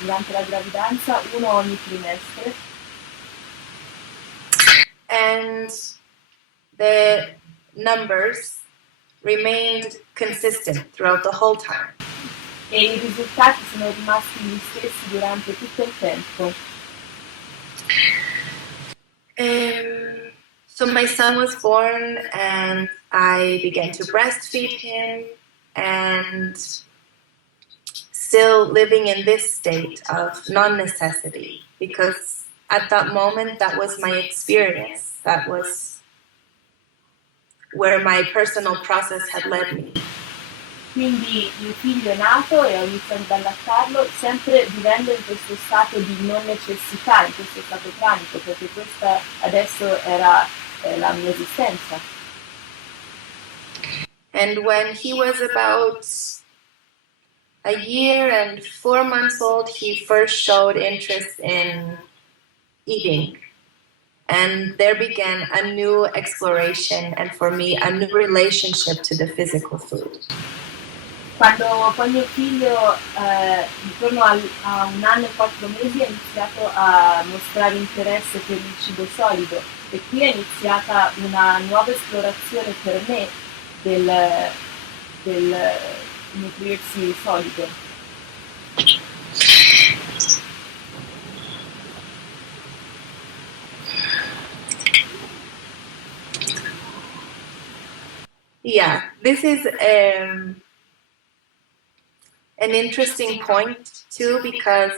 durante la gravidanza, uno ogni trimestre. And the numbers remained consistent throughout the whole time. E i risultati sono rimasti gli stessi durante tutto il tempo. So my son was born and I began to breastfeed him, and still living in this state of non-necessity, because at that moment that was my experience, that was where my personal process had led me. Quindi mio figlio è nato e ho iniziato ad allattarlo sempre vivendo in questo stato di non necessità, in questo stato pranico, perché questa adesso era la mia esistenza. And when he was about a year and 4 months old, he first showed interest in eating. And there began a new exploration and for me a new relationship to the physical food. Quando poi mio figlio, intorno a 1 anno e 4 mesi, ha iniziato a mostrare interesse per il cibo solido e qui è iniziata una nuova esplorazione per me del nutrirsi solido. Yeah, this is an interesting point too, because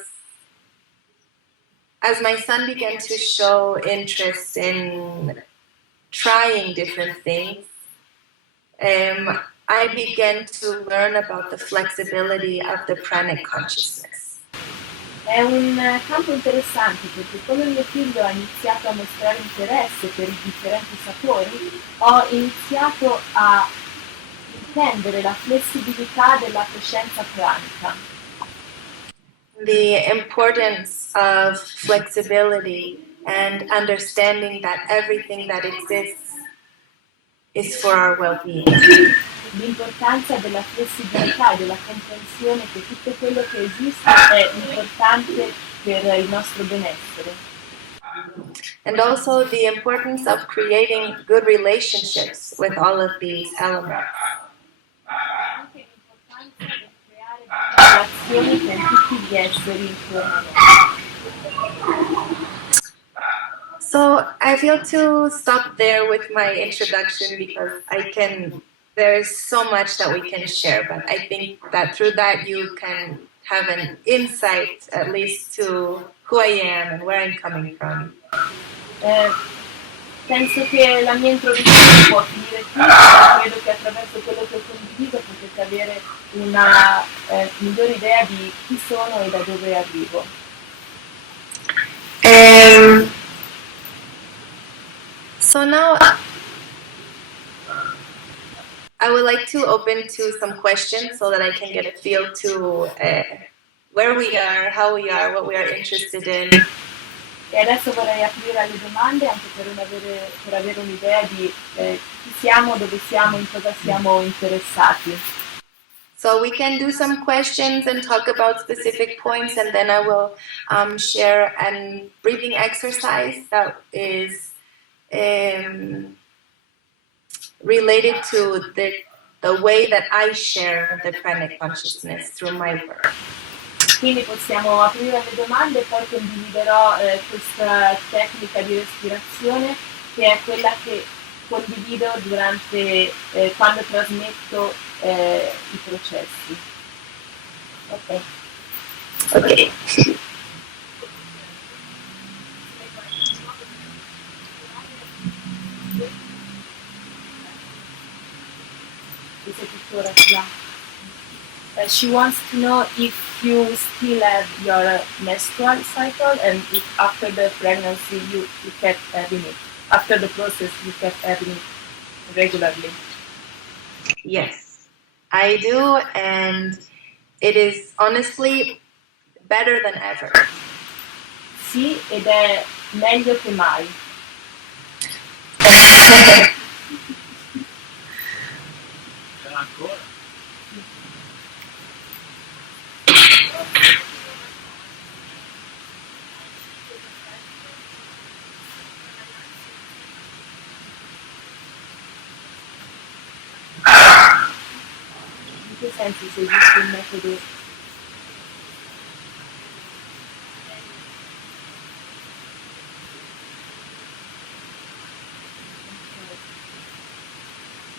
as my son began to show interest in trying different things, I began to learn about the flexibility of the pranic consciousness. È un campo interessante perché come mio figlio ha iniziato a mostrare interesse per i differenti sapori, ho iniziato a intendere la flessibilità della coscienza pranica. The importance of flexibility and understanding that everything that exists is for our well-being. L'importanza della flessibilità e della comprensione che tutto quello che esiste è importante per il nostro benessere. And also the importance of creating good relationships with all of these elements. Anche l'importanza di creare relazioni con tutti gli esseri intorno a noi. So I feel to stop there with my introduction because there's so much that we can share, but I think that through that you can have an insight at least to who I am and where I'm coming from. Penso che la mia introduzione può finire qui, ma credo che attraverso quello che ho condiviso potete avere una migliore idea di chi sono e da dove arrivo. So now I would like to open to some questions so that I can get a feel to where we are, how we are, what we are interested in. E adesso vorrei aprire alle domande anche per avere un'idea di chi siamo, dove siamo, in cosa siamo interessati. So we can do some questions and talk about specific points, and then I will share a breathing exercise that is related to the way that I share the pranic consciousness through my work. Quindi possiamo aprire le domande e poi condividerò questa tecnica di respirazione che è quella che condivido durante quando trasmetto i processi. Ok. Ok. She wants to know if you still have your menstrual cycle and if after the pregnancy you kept having it. After the process you kept having it regularly. Yes, I do, and it is honestly better than ever. Sì, ed è meglio che mai. Ancora? In che senso se esiste un metodo?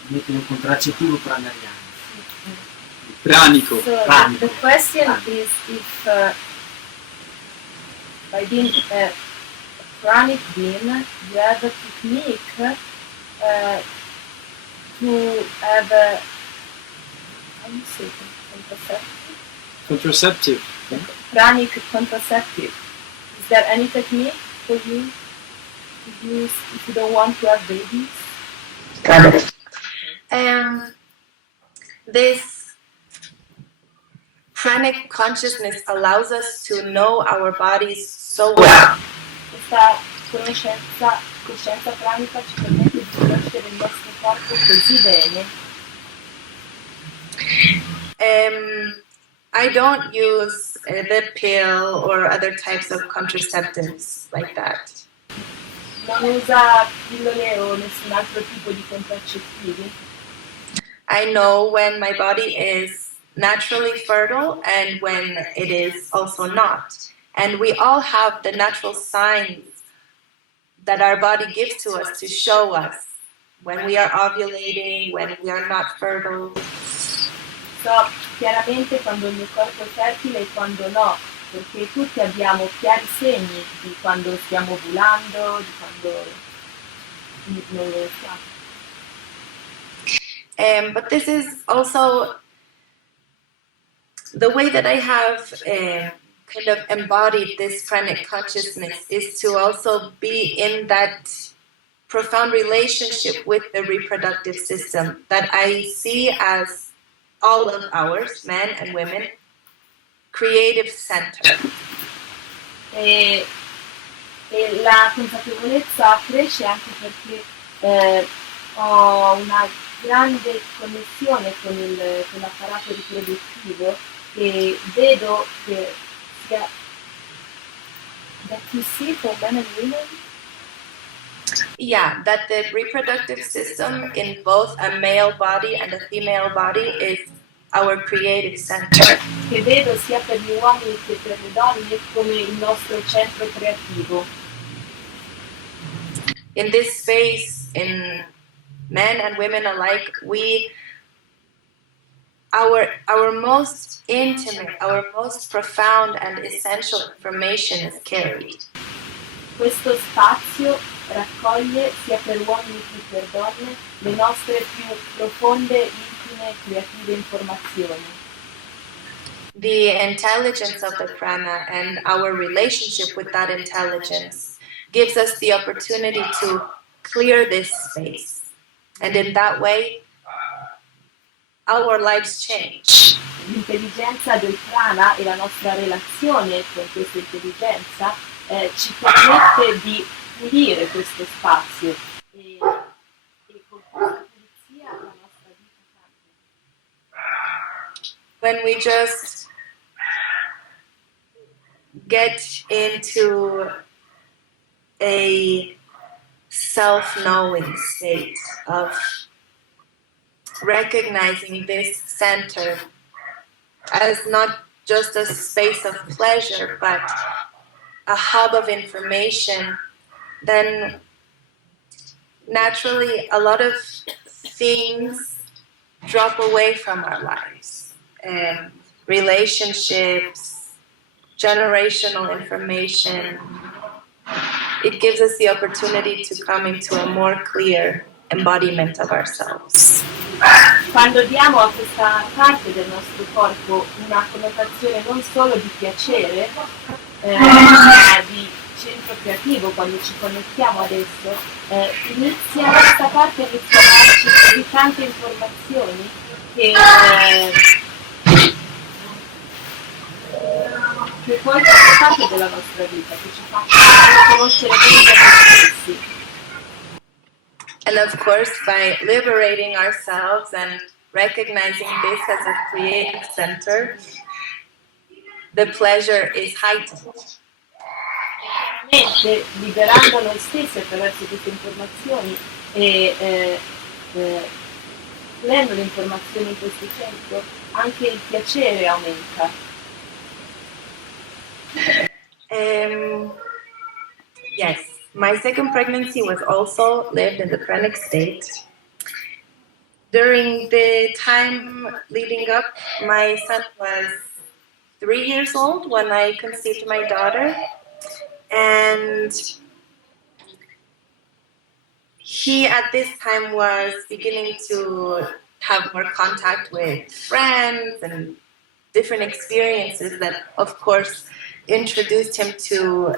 Metodo contraccettivo pranariano. Pranico. So Pranico. the question is if by being a pranic being, you have a technique to have a, how do you say it? Contraceptive. Pranic contraceptive. Is there any technique for you to use if you don't want to have babies? Got it. This pranic consciousness allows us to know our bodies so well. Questa coscienza pranica ci permette di conoscere il nostro corpo così bene. I don't use the pill or other types of contraceptives like that. Non usa pillole o nessun altro tipo di contraccettivi. I know when my body is naturally fertile and when it is also not. And we all have the natural signs that our body gives to us to show us when we are ovulating, when we are not fertile. So chiaramente quando il mio corpo è fertile e quando no, perché tutti abbiamo chiari segni di quando stiamo ovulando, di quando non lo siamo. But this is also the way that I have kind of embodied this pranic consciousness is to also be in that profound relationship with the reproductive system that I see as all of ours, men and women, creative center. E la consapevolezza cresce anche perché ho una grande connessione con l'apparato riproduttivo e vedo che sia that you see for men and women. Yeah, that the reproductive system in both a male body and a female body is our creative center. Che vedo sia per gli uomini che per le donne come il nostro centro creativo. In this space, in men and women alike, our most intimate, our most profound and essential information is carried. Questo spazio raccoglie sia per uomini che per donne le nostre più profonde, intime, creative informazioni. The intelligence of the prana and our relationship with that intelligence gives us the opportunity to clear this space. And in that way, our lives change. L'intelligenza del prana e la nostra relazione con questa intelligenza ci permette di pulire questo spazio e con questa pulizia la nostra vita cambia. When we just get into a self-knowing state of recognizing this center as not just a space of pleasure, but a hub of information, then naturally a lot of things drop away from our lives. Relationships, generational information. It gives us the opportunity to come into a more clear embodiment of ourselves. Quando diamo a questa parte del nostro corpo una connotazione non solo di piacere, ma di centro creativo, quando ci connettiamo ad esso, inizia questa parte a richiamarci di tante informazioni che poi fanno parte della nostra vita, che ci fanno conoscere meglio noi stessi. And of course, by liberating ourselves and recognizing this as a creative center, the pleasure is heightened. Chiaramente, liberando noi stessi attraverso queste informazioni e prendendo le informazioni in questo centro, anche il piacere aumenta. Yes, my second pregnancy was also lived in the pranic state. During the time leading up, my son was 3 years old when I conceived my daughter, and he at this time was beginning to have more contact with friends and different experiences that, of course, introduced him to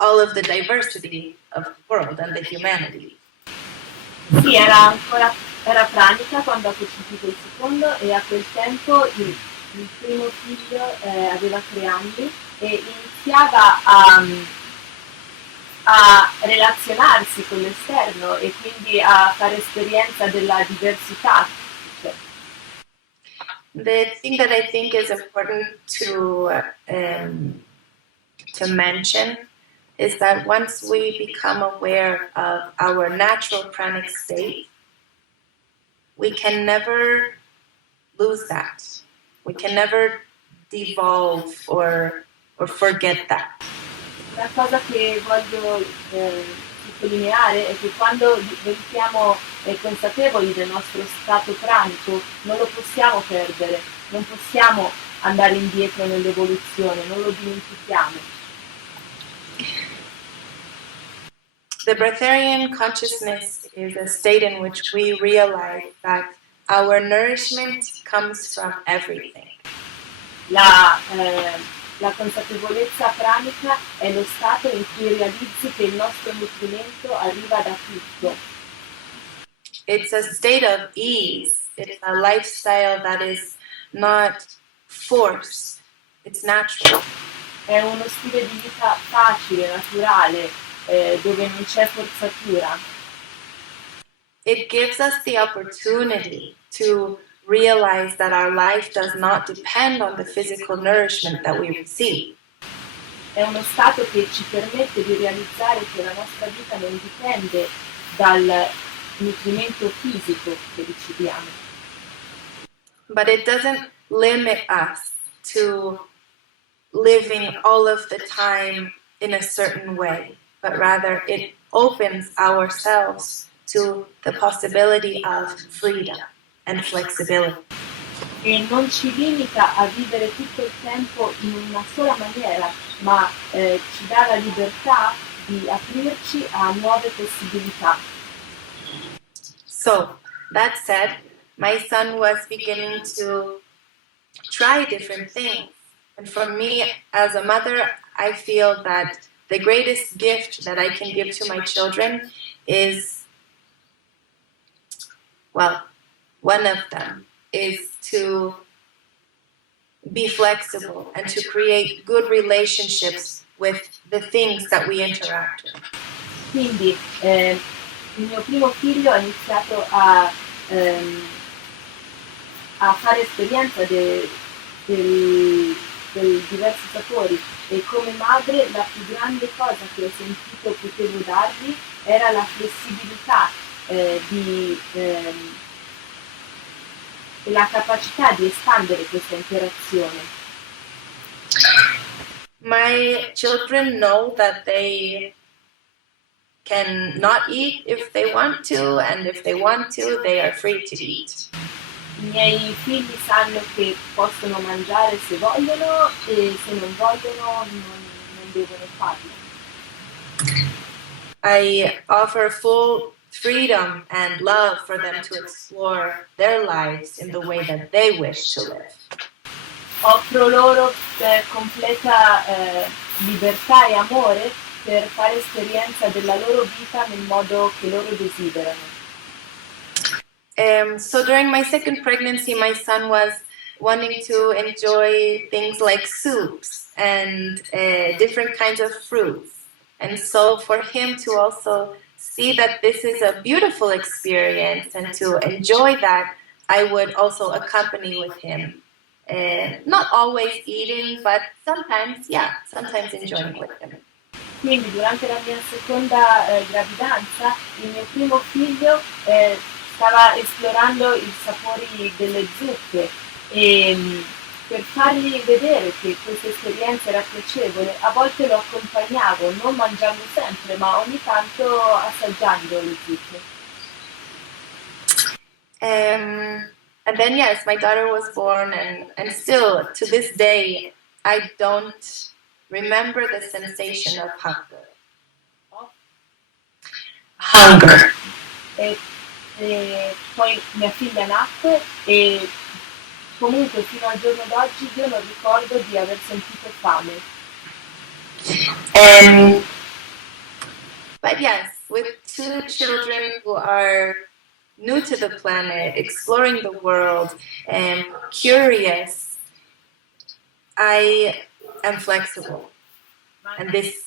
all of the diversity of the world and the humanity. Sì, era pranica quando ha concepito il secondo e a quel tempo il primo figlio aveva 3 anni e iniziava a relazionarsi con l'esterno e quindi a fare esperienza della diversità. The thing that I think is important to mention is that once we become aware of our natural pranic state, we can never lose that. We can never devolve or forget that. Una cosa che voglio sottolineare è che quando diventiamo consapevoli del nostro stato pranico non lo possiamo perdere, non possiamo andare indietro nell'evoluzione, non lo dimentichiamo. The breatharian consciousness is a state in which we realize that our nourishment comes from everything. La consapevolezza pranica è lo stato in cui realizzi che il nostro nutrimento arriva da tutto. It's a state of ease. It's a lifestyle that is not forced. It's natural. È uno stile di vita facile, naturale, dove non c'è forzatura. It gives us the opportunity to realize that our life does not depend on the physical nourishment that we receive. È uno stato che ci permette di realizzare che la nostra vita non dipende dal nutrimento fisico che riceviamo. But it doesn't limit us to living all of the time in a certain way, but rather it opens ourselves to the possibility of freedom and flexibility. E non ci limita a vivere tutto il tempo in una sola maniera, ma ci dà la libertà di aprirci a nuove possibilità. So, that said, my son was beginning to try different things. And for me, as a mother, I feel that the greatest gift that I can give to my children is, well, one of them is to be flexible and to create good relationships with the things that we interact with. Quindi il mio primo figlio ha iniziato a fare esperienza dei diversi sapori e come madre la più grande cosa che ho sentito potevo dargli era la flessibilità e la capacità di espandere questa interazione. My children know that they can not eat if they want to, and if they want to, they are free to eat. I miei figli sanno che possono mangiare se vogliono e se non vogliono non devono farlo. I offer full freedom and love for them to explore their lives in the way that they wish to live. Offro loro completa libertà e amore per fare esperienza della loro vita nel modo che loro desiderano. So during my second pregnancy, my son was wanting to enjoy things like soups and different kinds of fruits. And so for him to also see that this is a beautiful experience and to enjoy that, I would also accompany with him. Not always eating, but sometimes enjoying with him. Quindi durante la mia seconda gravidanza, il mio primo figlio stava esplorando i sapori delle zuppe e per fargli vedere che questa esperienza era piacevole, a volte lo accompagnavo, non mangiando sempre, ma ogni tanto assaggiando le zuppe. And then yes, my daughter was born, and still to this day I don't remember the sensation of hunger. Hunger. E poi mia figlia nacque e comunque fino al giorno d'oggi io non ricordo di aver sentito fame. But yes, with two children who are new to the planet, exploring the world, and curious, I am flexible. And this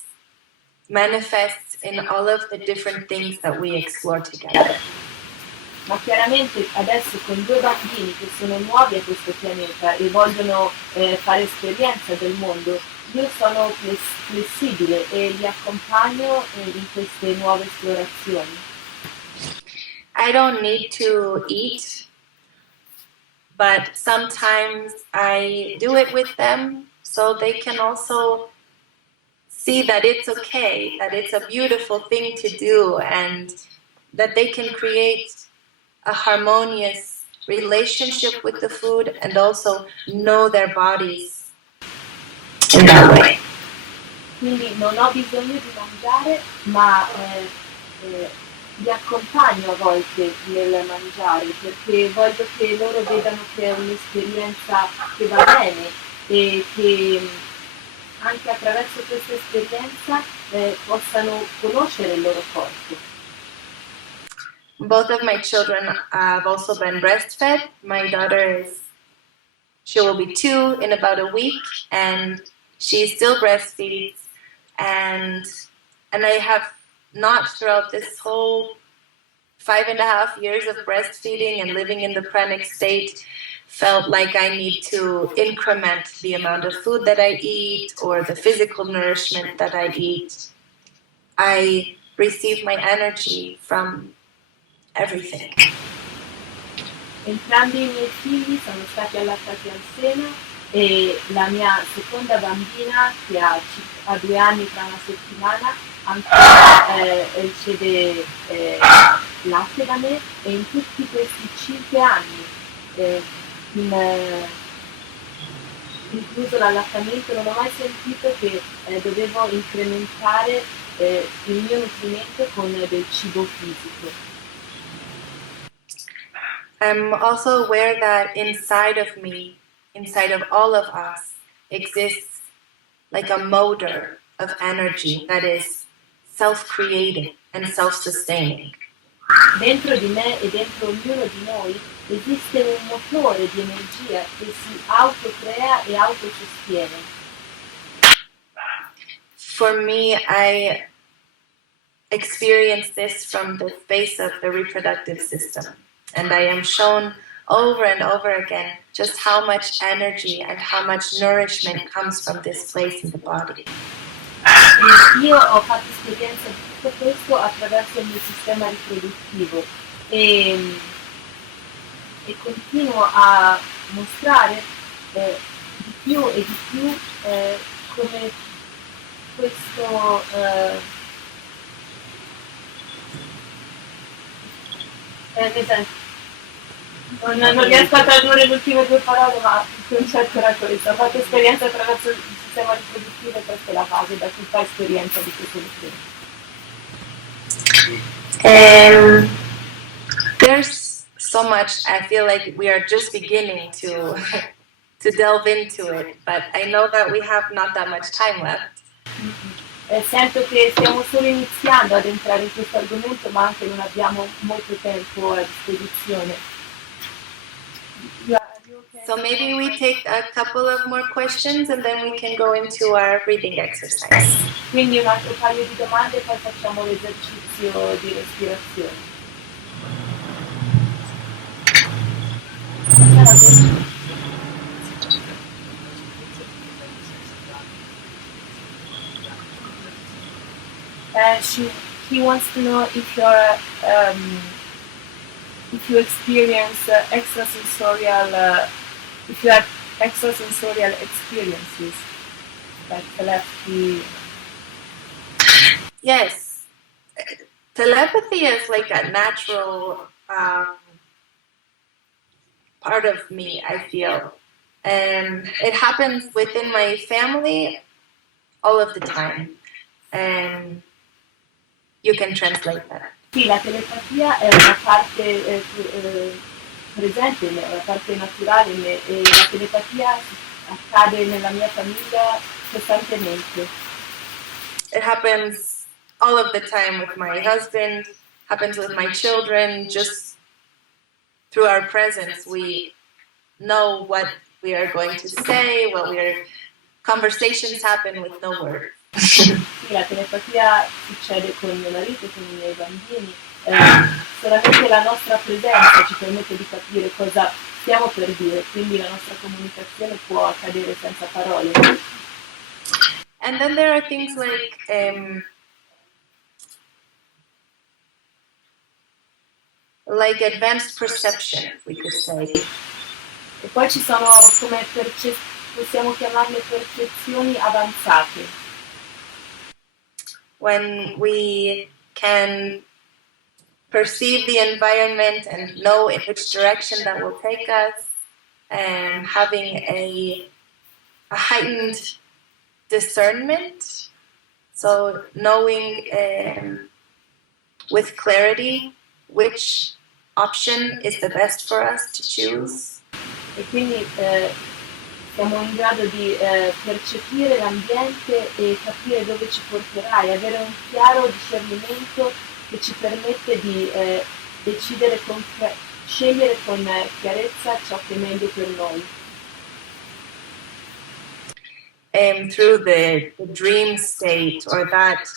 manifests in all of the different things that we explore together. Ma chiaramente adesso con due bambini che sono nuovi a questo pianeta e vogliono fare esperienza del mondo, io sono flessibile e li accompagno in queste nuove esplorazioni. I don't need to eat, but sometimes I do it with them so they can also see that it's okay, that it's a beautiful thing to do, and that they can create a harmonious relationship with the food and also know their bodies in that way. Quindi non ho bisogno di mangiare, ma li accompagno a volte nel mangiare perché voglio che loro vedano che è un'esperienza che va bene e che anche attraverso questa esperienza possano conoscere il loro corpo. Both of my children have also been breastfed. My daughter she will be 2 in about a week, and she still breastfeeds. And I have not, throughout this whole 5.5 years of breastfeeding and living in the pranic state, felt like I need to increment the amount of food that I eat or the physical nourishment that I eat. I receive my energy from everything. Entrambi i miei figli sono stati allattati al seno e la mia seconda bambina, che ha 2 anni tra una settimana, ancora riceve latte da me, e in tutti questi 5 anni, incluso l'allattamento, non ho mai sentito che dovevo incrementare il mio nutrimento con del cibo fisico. I'm also aware that inside of me, inside of all of us, exists like a motor of energy that is self-creating and self-sustaining. Dentro di me e dentro ognuno di noi esiste un motore di energia che si autocrea e autosostiene. For me, I experience this from the space of the reproductive system. And I am shown over and over again just how much energy and how much nourishment comes from this place in the body. Io ho fatto esperienza di tutto questo attraverso il mio sistema riproduttivo e continuo a mostrare di più e di più come questo non riesco a tradurre le ultime 2 parole, ma il concetto era questo. Ho fatto esperienza attraverso il sistema riproduttivo e questa è la base da cui fa esperienza di questo libro. There's so much, I feel like we are just beginning to delve into it, but I know that we have not that much time left. Sento che stiamo solo iniziando ad entrare in questo argomento, ma anche non abbiamo molto tempo a disposizione. So maybe we take a couple of more questions and then we can go into our breathing exercise. Quindi un altro paio di domande e poi facciamo l'esercizio di respirazione. He wants to know if you experience extrasensorial if you have extrasensorial experiences, like telepathy. Yes, telepathy is like a natural part of me, I feel. And it happens within my family all of the time. And you can translate that. Sì, la telepatia è una parte presente, una parte naturale, e la telepatia accade nella mia famiglia costantemente. It happens all of the time with my husband, happens with my children, just through our presence we know what we are going to say, conversations happen with no words. Sì, la telepatia succede con mio marito, con i miei bambini, solamente la nostra presenza ci permette di capire cosa stiamo per dire, quindi la nostra comunicazione può accadere senza parole. And then there are things like advanced perception, we could say. E poi ci sono, come possiamo chiamarle, percezioni avanzate. When we can perceive the environment and know in which direction that will take us, and having a heightened discernment, so knowing with clarity which option is the best for us to choose. E quindi siamo in grado di percepire l'ambiente e capire dove ci porterai, avere un chiaro discernimento che ci permette di decidere scegliere con chiarezza ciò che è meglio per noi. Through the dream state, or that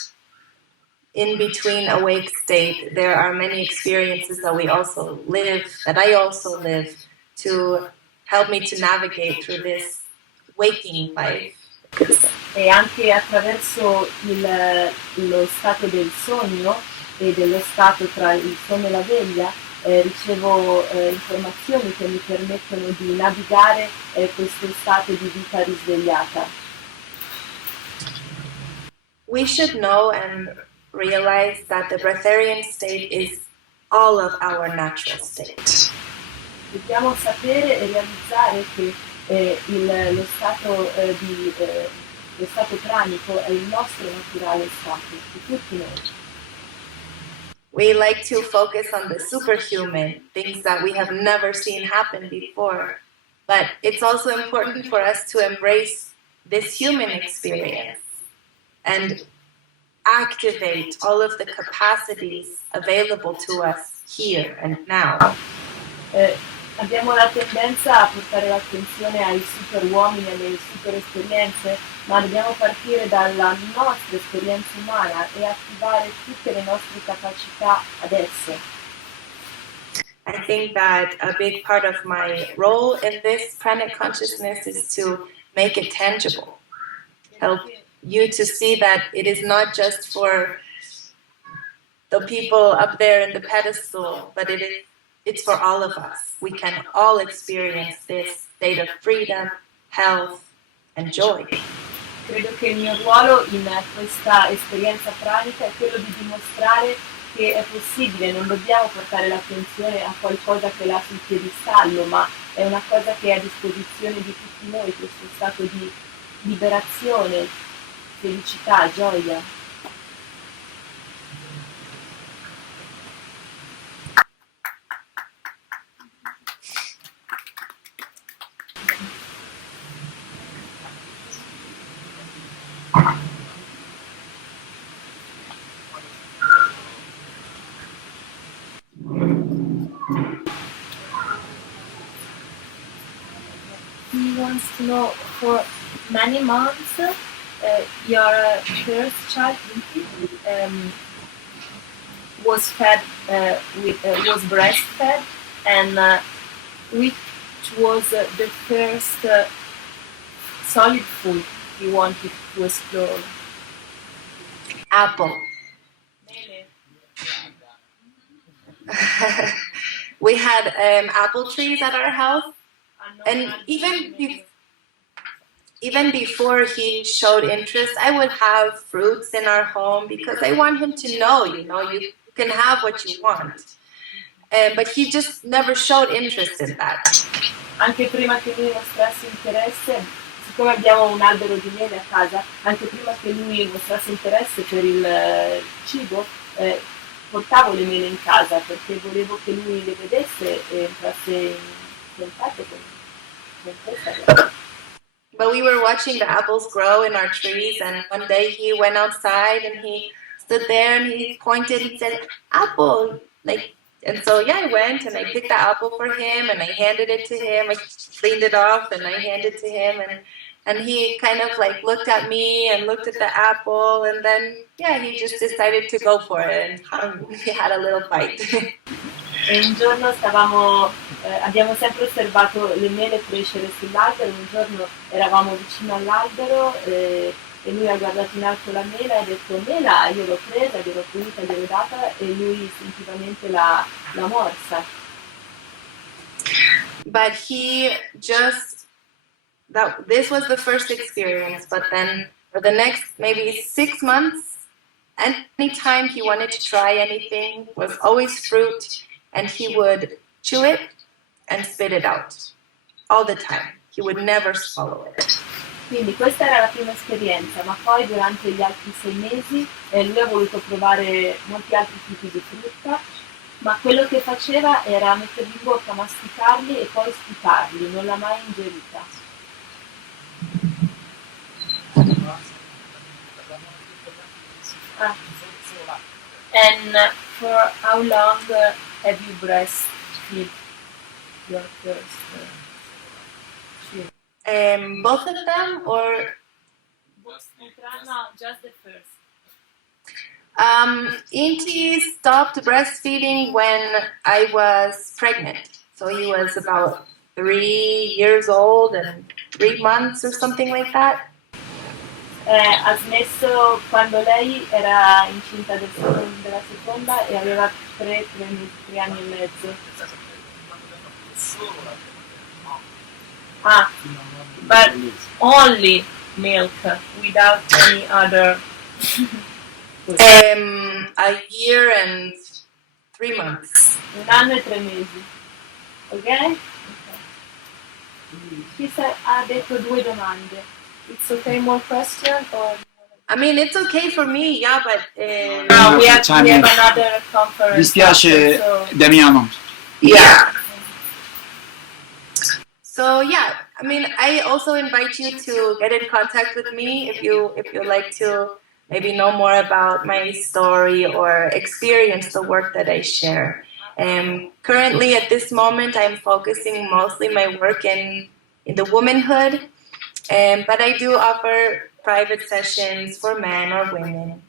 in between awake state, there are many experiences that we also live, that I also live, to help me to navigate through this waking life. E anche attraverso lo stato del sogno e dello stato tra il sonno e la veglia ricevo informazioni che mi permettono di navigare questo stato di vita risvegliata. We should know and realize that the breatharian state is all of our natural state. Dobbiamo sapere e realizzare che lo stato pranico è il nostro naturale stato, di tutti noi. We like to focus on the superhuman, things that we have never seen happen before. But it's also important for us to embrace this human experience and activate all of the capacities available to us here and now. Abbiamo la tendenza a portare l'attenzione ai super uomini, alle super esperienze, ma dobbiamo partire dalla nostra esperienza umana e attivare tutte le nostre capacità adesso. I think that a big part of my role in this pranic consciousness is to make it tangible. Help you to see that it is not just for the people up there in the pedestal, but it's for all of us. We can all experience this state of freedom, health, and joy. Credo che il mio ruolo in questa esperienza pranica è quello di dimostrare che è possibile, non dobbiamo portare l'attenzione a qualcosa che è là sul piedistallo, ma è una cosa che è a disposizione di tutti noi, questo stato di liberazione, felicità, gioia. He wants to know, for many months, your first child was fed was breastfed, and which was the first solid food you wanted to explore? Apple. We had apple trees at our house, and even before he showed interest, I would have fruits in our home because I want him to know, you can have what you want. But he just never showed interest in that. Anche prima che lui mostrasse interesse, siccome abbiamo un albero di mele a casa, anche prima che lui mostrasse interesse per il cibo, portavo le mele in casa perché volevo che lui le vedesse e entrasse in contatto con questa. But we were watching the apples grow in our trees, and one day he went outside and he stood there and he pointed and said, "Apple!" And so I went and I picked the apple for him and I handed it to him. I cleaned it off and I handed it to him, and he kind of looked at me and looked at the apple, and then he just decided to go for it, and he had a little bite. E un giorno abbiamo sempre osservato le mele crescere sull'albero, un giorno eravamo vicino all'albero e lui ha guardato in alto la mela e ha detto: "Mela", io l'ho presa, gliel'ho pulita, gliel'ho data e lui istintivamente l'ha morsa. But this was the first experience, but then for the next maybe 6 months, anytime he wanted to try anything, was always fruit, and he would chew it and spit it out all the time. He would never swallow it. Quindi questa era la prima esperienza, ma poi durante gli altri 6 mesi lui ha voluto provare molti altri tipi di frutta, ma quello che faceva era metterli in bocca, masticarli e poi sputarli, non l'ha mai ingerita. And for how long have you breastfed your first children? Both of them, or No, just the first. Inti stopped breastfeeding when I was pregnant. So he was about 3 years old and 3 months or something like that. Ha smesso quando lei era incinta della seconda e aveva 3 anni e mezzo. But only milk, without any other food. A year and 3 months. 1 anno e 3 mesi. Ok? Ha detto 2 domande. It's okay, more question or... I mean, it's okay for me, yeah, but... No, we have another conference. Dispiace, so... Damiano. Yeah. So yeah, I mean, I also invite you to get in contact with me if you like to maybe know more about my story or experience the work that I share. Currently, at this moment, I'm focusing mostly my work in the womanhood, but I do offer private sessions for men or women.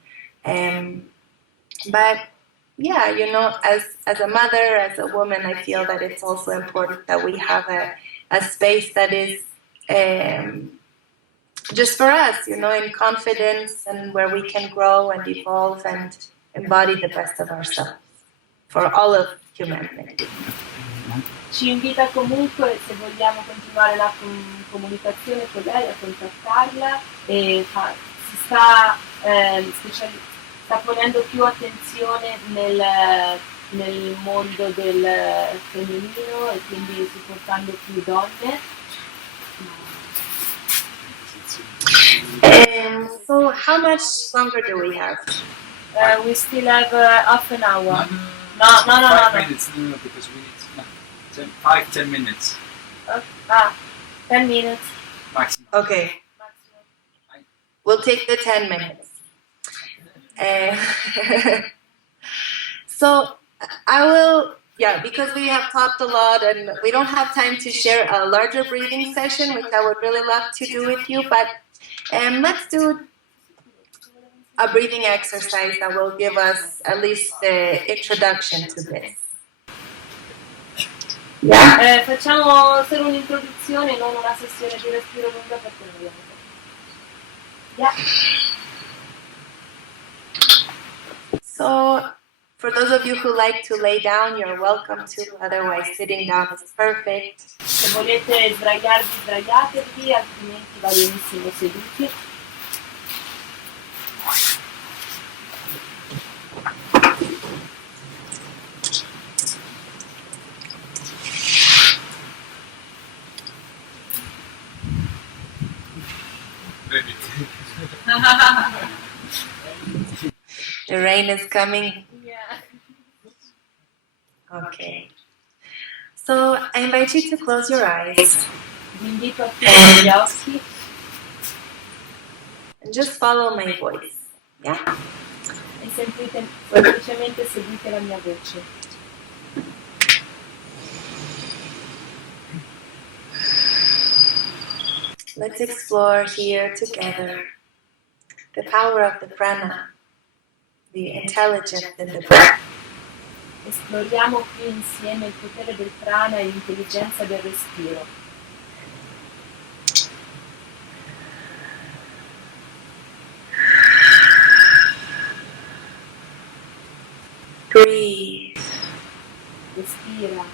But yeah, you know, as a mother, as a woman, I feel that it's also important that we have a space that is just for us, you know, in confidence, and where we can grow and evolve and embody the best of ourselves for all of humanity. Ci invita comunque, se vogliamo continuare la comunicazione con lei, a contattarla e sta ponendo più attenzione nel mondo del femminile e quindi supportando più donne. So how much longer do we have? We still have half an hour. No. 5 minutes, no, because we need 5-10 minutes. 10 minutes. Maximum. Okay. We'll take the 10 minutes. So I will, because we have talked a lot and we don't have time to share a larger breathing session, which I would really love to do with you, but let's do a breathing exercise that will give us at least the introduction to this. Yeah. Facciamo solo un'introduzione, non una sessione di respiro lunga perché non abbiamo tempo. Yeah. So, for those of you who like to lay down, you're welcome to. Otherwise, sitting down is perfect. Se volete sdraiarvi, sdraiatevi, altrimenti va benissimo seduti. The rain is coming. Yeah. Okay. So I invite you to close your eyes. Vi invito a chiudere gli occhi And just follow my voice. Yeah? e semplicemente seguite la mia voce. Let's explore here together the power of the prana, the intelligence in the breath. Esploriamo qui insieme il potere del prana e l'intelligenza del respiro. Breathe. Respira.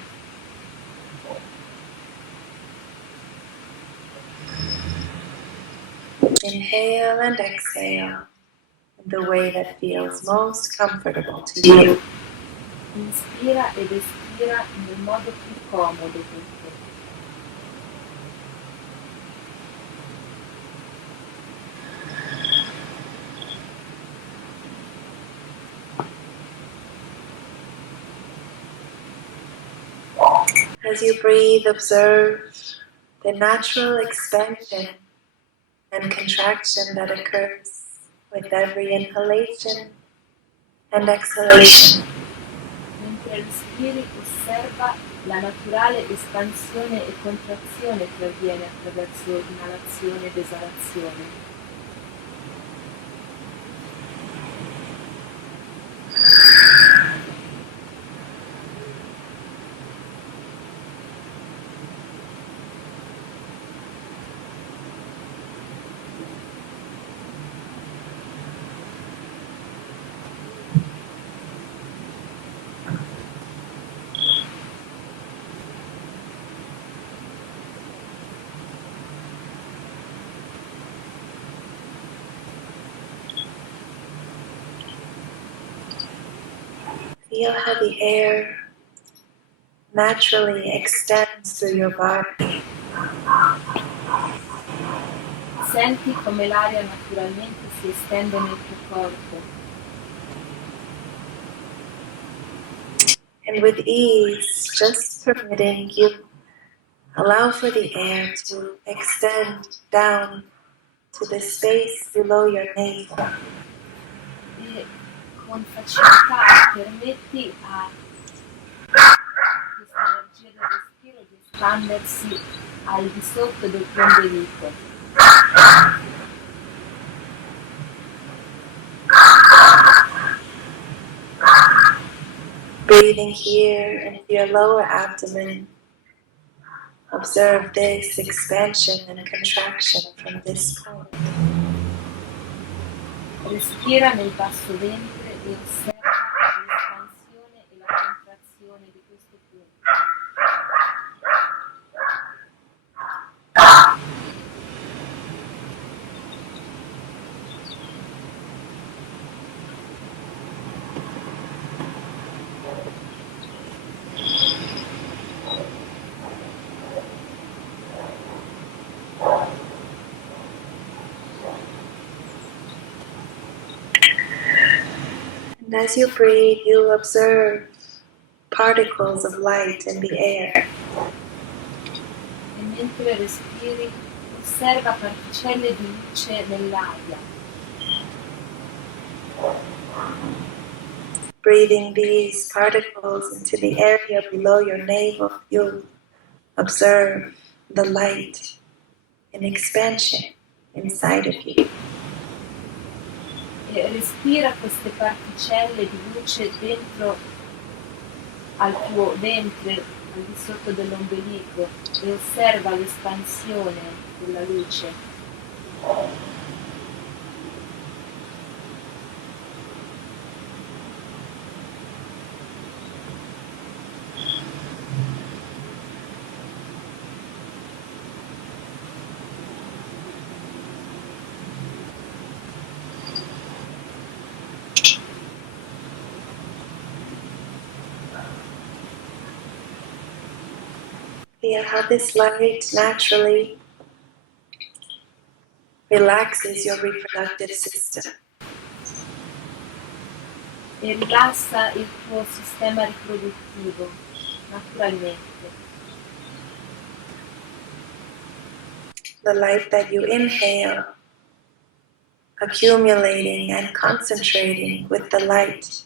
Inhale and exhale in the way that feels most comfortable to you. Inspira ed espira nel modo più comodo per te. As you breathe, observe the natural expansion and contraction that occurs with every inhalation and exhalation. Mentre respiri, osserva la naturale espansione e contrazione che avviene attraverso inalazione ed esalazione. Feel how the air naturally extends through your body. Senti come l'aria naturalmente si estende nel tuo corpo And with ease, just permitting you, allow for the air to extend down to the space below your navel. e con facilità permetti a questa energia del respiro di espandersi al di sotto del tuo ombelico. Breathing here into your lower abdomen, observe this expansion and contraction from this point. Respira nel basso ventre e osserva l'espansione e la contrazione di questo punto. And as you breathe, you observe particles of light in the air. E mentre respiri, osserva particelle di luce nell'aria. Breathing these particles into the area below your navel, you observe the light in expansion inside of you. E respira queste particelle di luce dentro al tuo ventre, al di sotto dell'ombelico, e osserva l'espansione della luce. Feel how this light naturally relaxes your reproductive system. E rilassa il tuo sistema riproduttivo, naturalmente. The light that you inhale, accumulating and concentrating with the light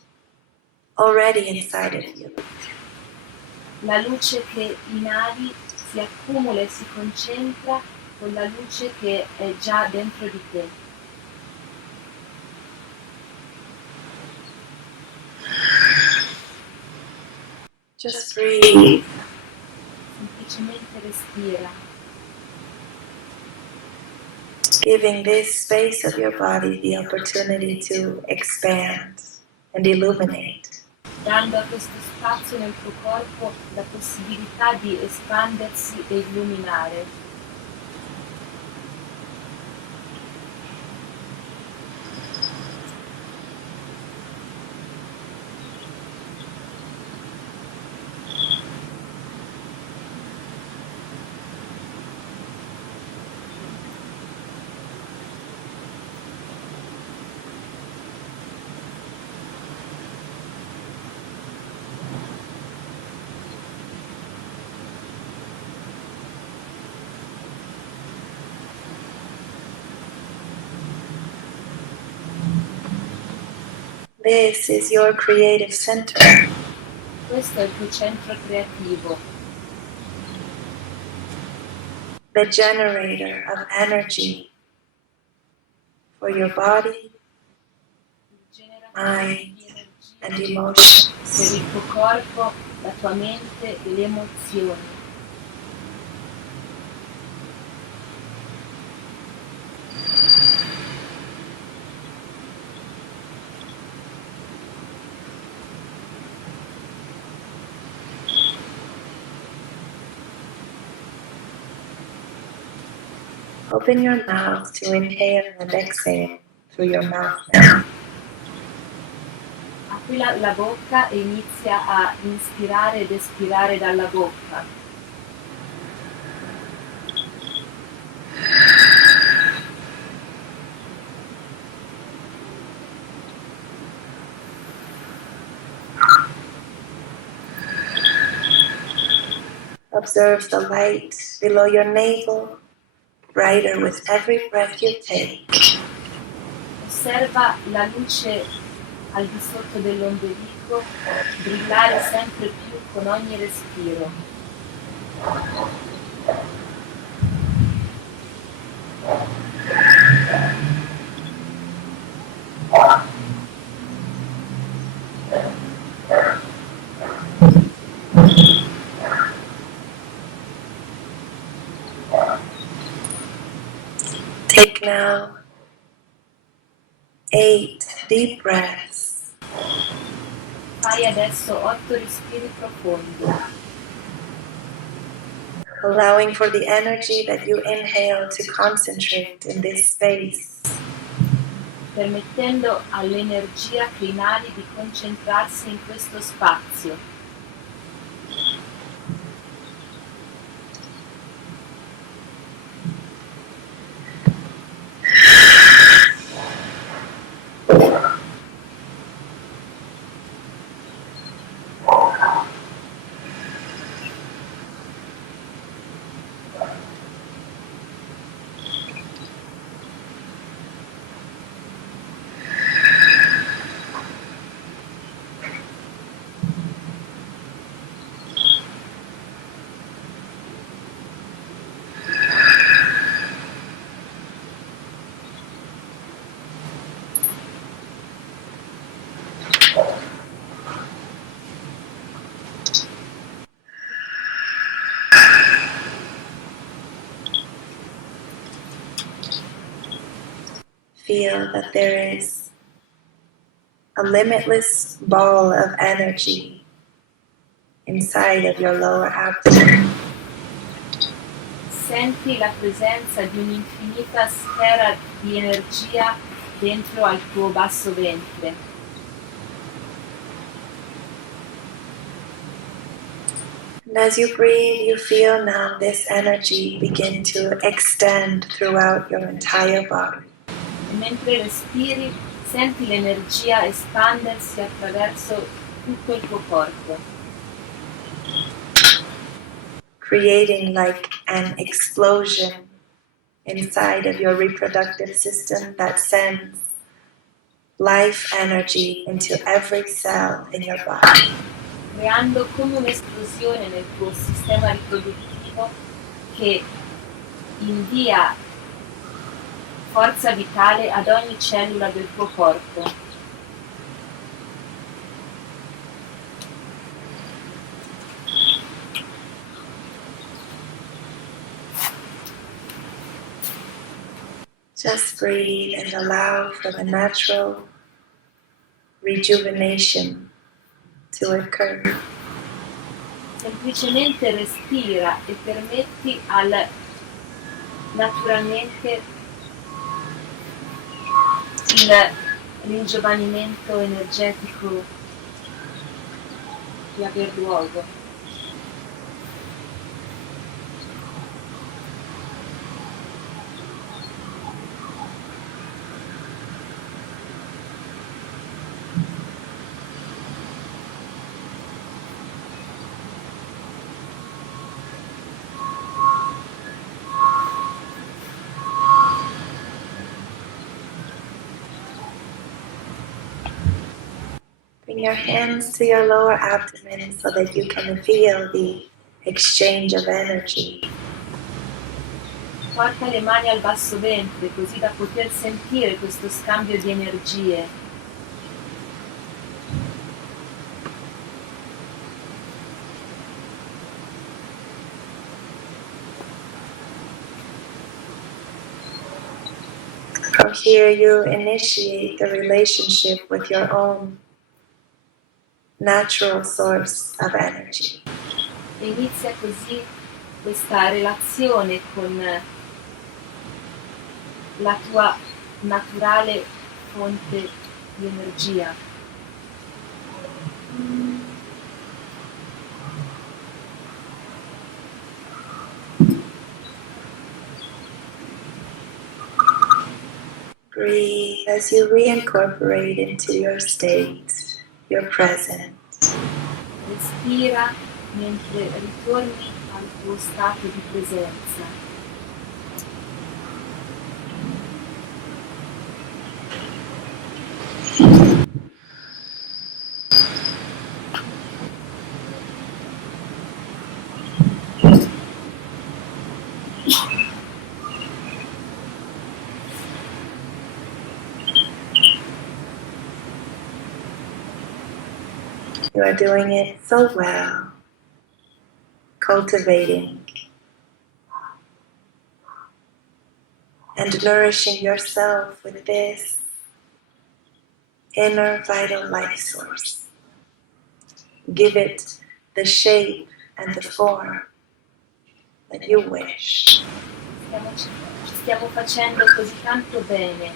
already inside of you. La luce che inali si accumula e si concentra con la luce che è già dentro di te. Just breathe. Semplicemente respira, Giving this space of your body the opportunity to expand and illuminate. dando a questo spazio nel tuo corpo la possibilità di espandersi e illuminare. This is your creative center. Questo è il tuo centro creativo, The generator of energy for your body, il generatore mind, di energia and per emotions. il tuo corpo, la tua mente e le emozioni. Open your mouth to inhale and exhale through your mouth now. Apri la bocca e inizia a inspirare ed espirare dalla bocca. Observe the light below your navel, brighter with every breath you take. Osserva la luce al di sotto dell'ombelico brillare sempre più con ogni respiro. Take now 8 deep breaths. Fai adesso 8 respiri profondi, Allowing for the energy that you inhale to concentrate in this space. permettendo all'energia che inali di concentrarsi in questo spazio. Feel that there is a limitless ball of energy inside of your lower abdomen. Senti la presenza di un'infinita sfera di energia dentro al tuo basso ventre. And as you breathe, you feel now this energy begin to extend throughout your entire body. E mentre respiri, senti l'energia espandersi attraverso tutto il tuo corpo, creating like an explosion inside of your reproductive system that sends life energy into every cell in your body. creando come un'esplosione nel tuo sistema riproduttivo che invia forza vitale ad ogni cellula del tuo corpo. Just breathe and allow for the natural rejuvenation to occur. Semplicemente respira e permetti al naturalmente il ringiovanimento energetico di aver luogo. bring your hands to your lower abdomen so that you can feel the exchange of energy. Porta le mani al basso ventre così da poter sentire questo scambio di energie. From here you initiate the relationship with your own natural source of energy. E inizia così questa relazione con la tua naturale fonte di energia. Breathe as you reincorporate into your state, your presence. Respira mentre ritorni al tuo stato di presenza. You are doing it so well, cultivating and nourishing yourself with this inner vital life source. Give it the shape and the form that you wish. Ci stiamo facendo così tanto bene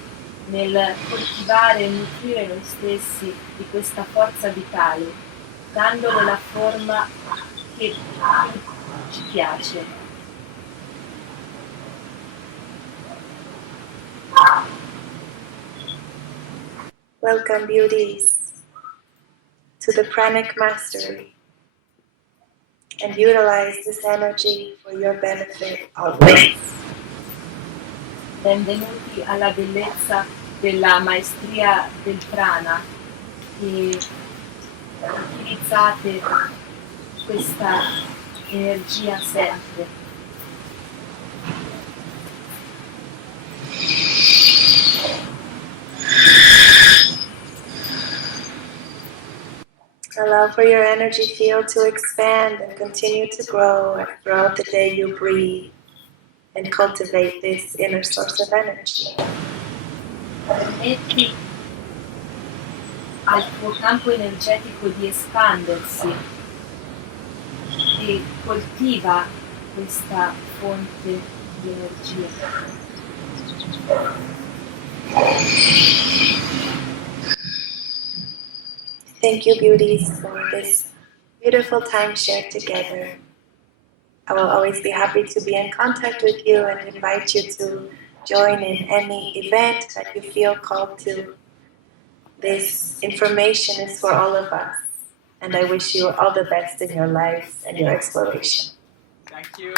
nel coltivare e nutrire noi stessi di questa forza vitale, dandole la forma che ci piace. Welcome, beauties, to the pranic mastery, and utilize this energy for your benefit always. Benvenuti alla bellezza della maestria del prana e utilizzate questa energia sempre. Allow for your energy field to expand and continue to grow, and throughout the day you breathe and cultivate this inner source of energy. Permetti al tuo campo energetico di espandersi e coltiva questa fonte di energia. Thank you, beauties, for this beautiful time shared together. I will always be happy to be in contact with you and invite you to join in any event that you feel called to. This information is for all of us, and I wish you all the best in your life and your exploration. Thank you.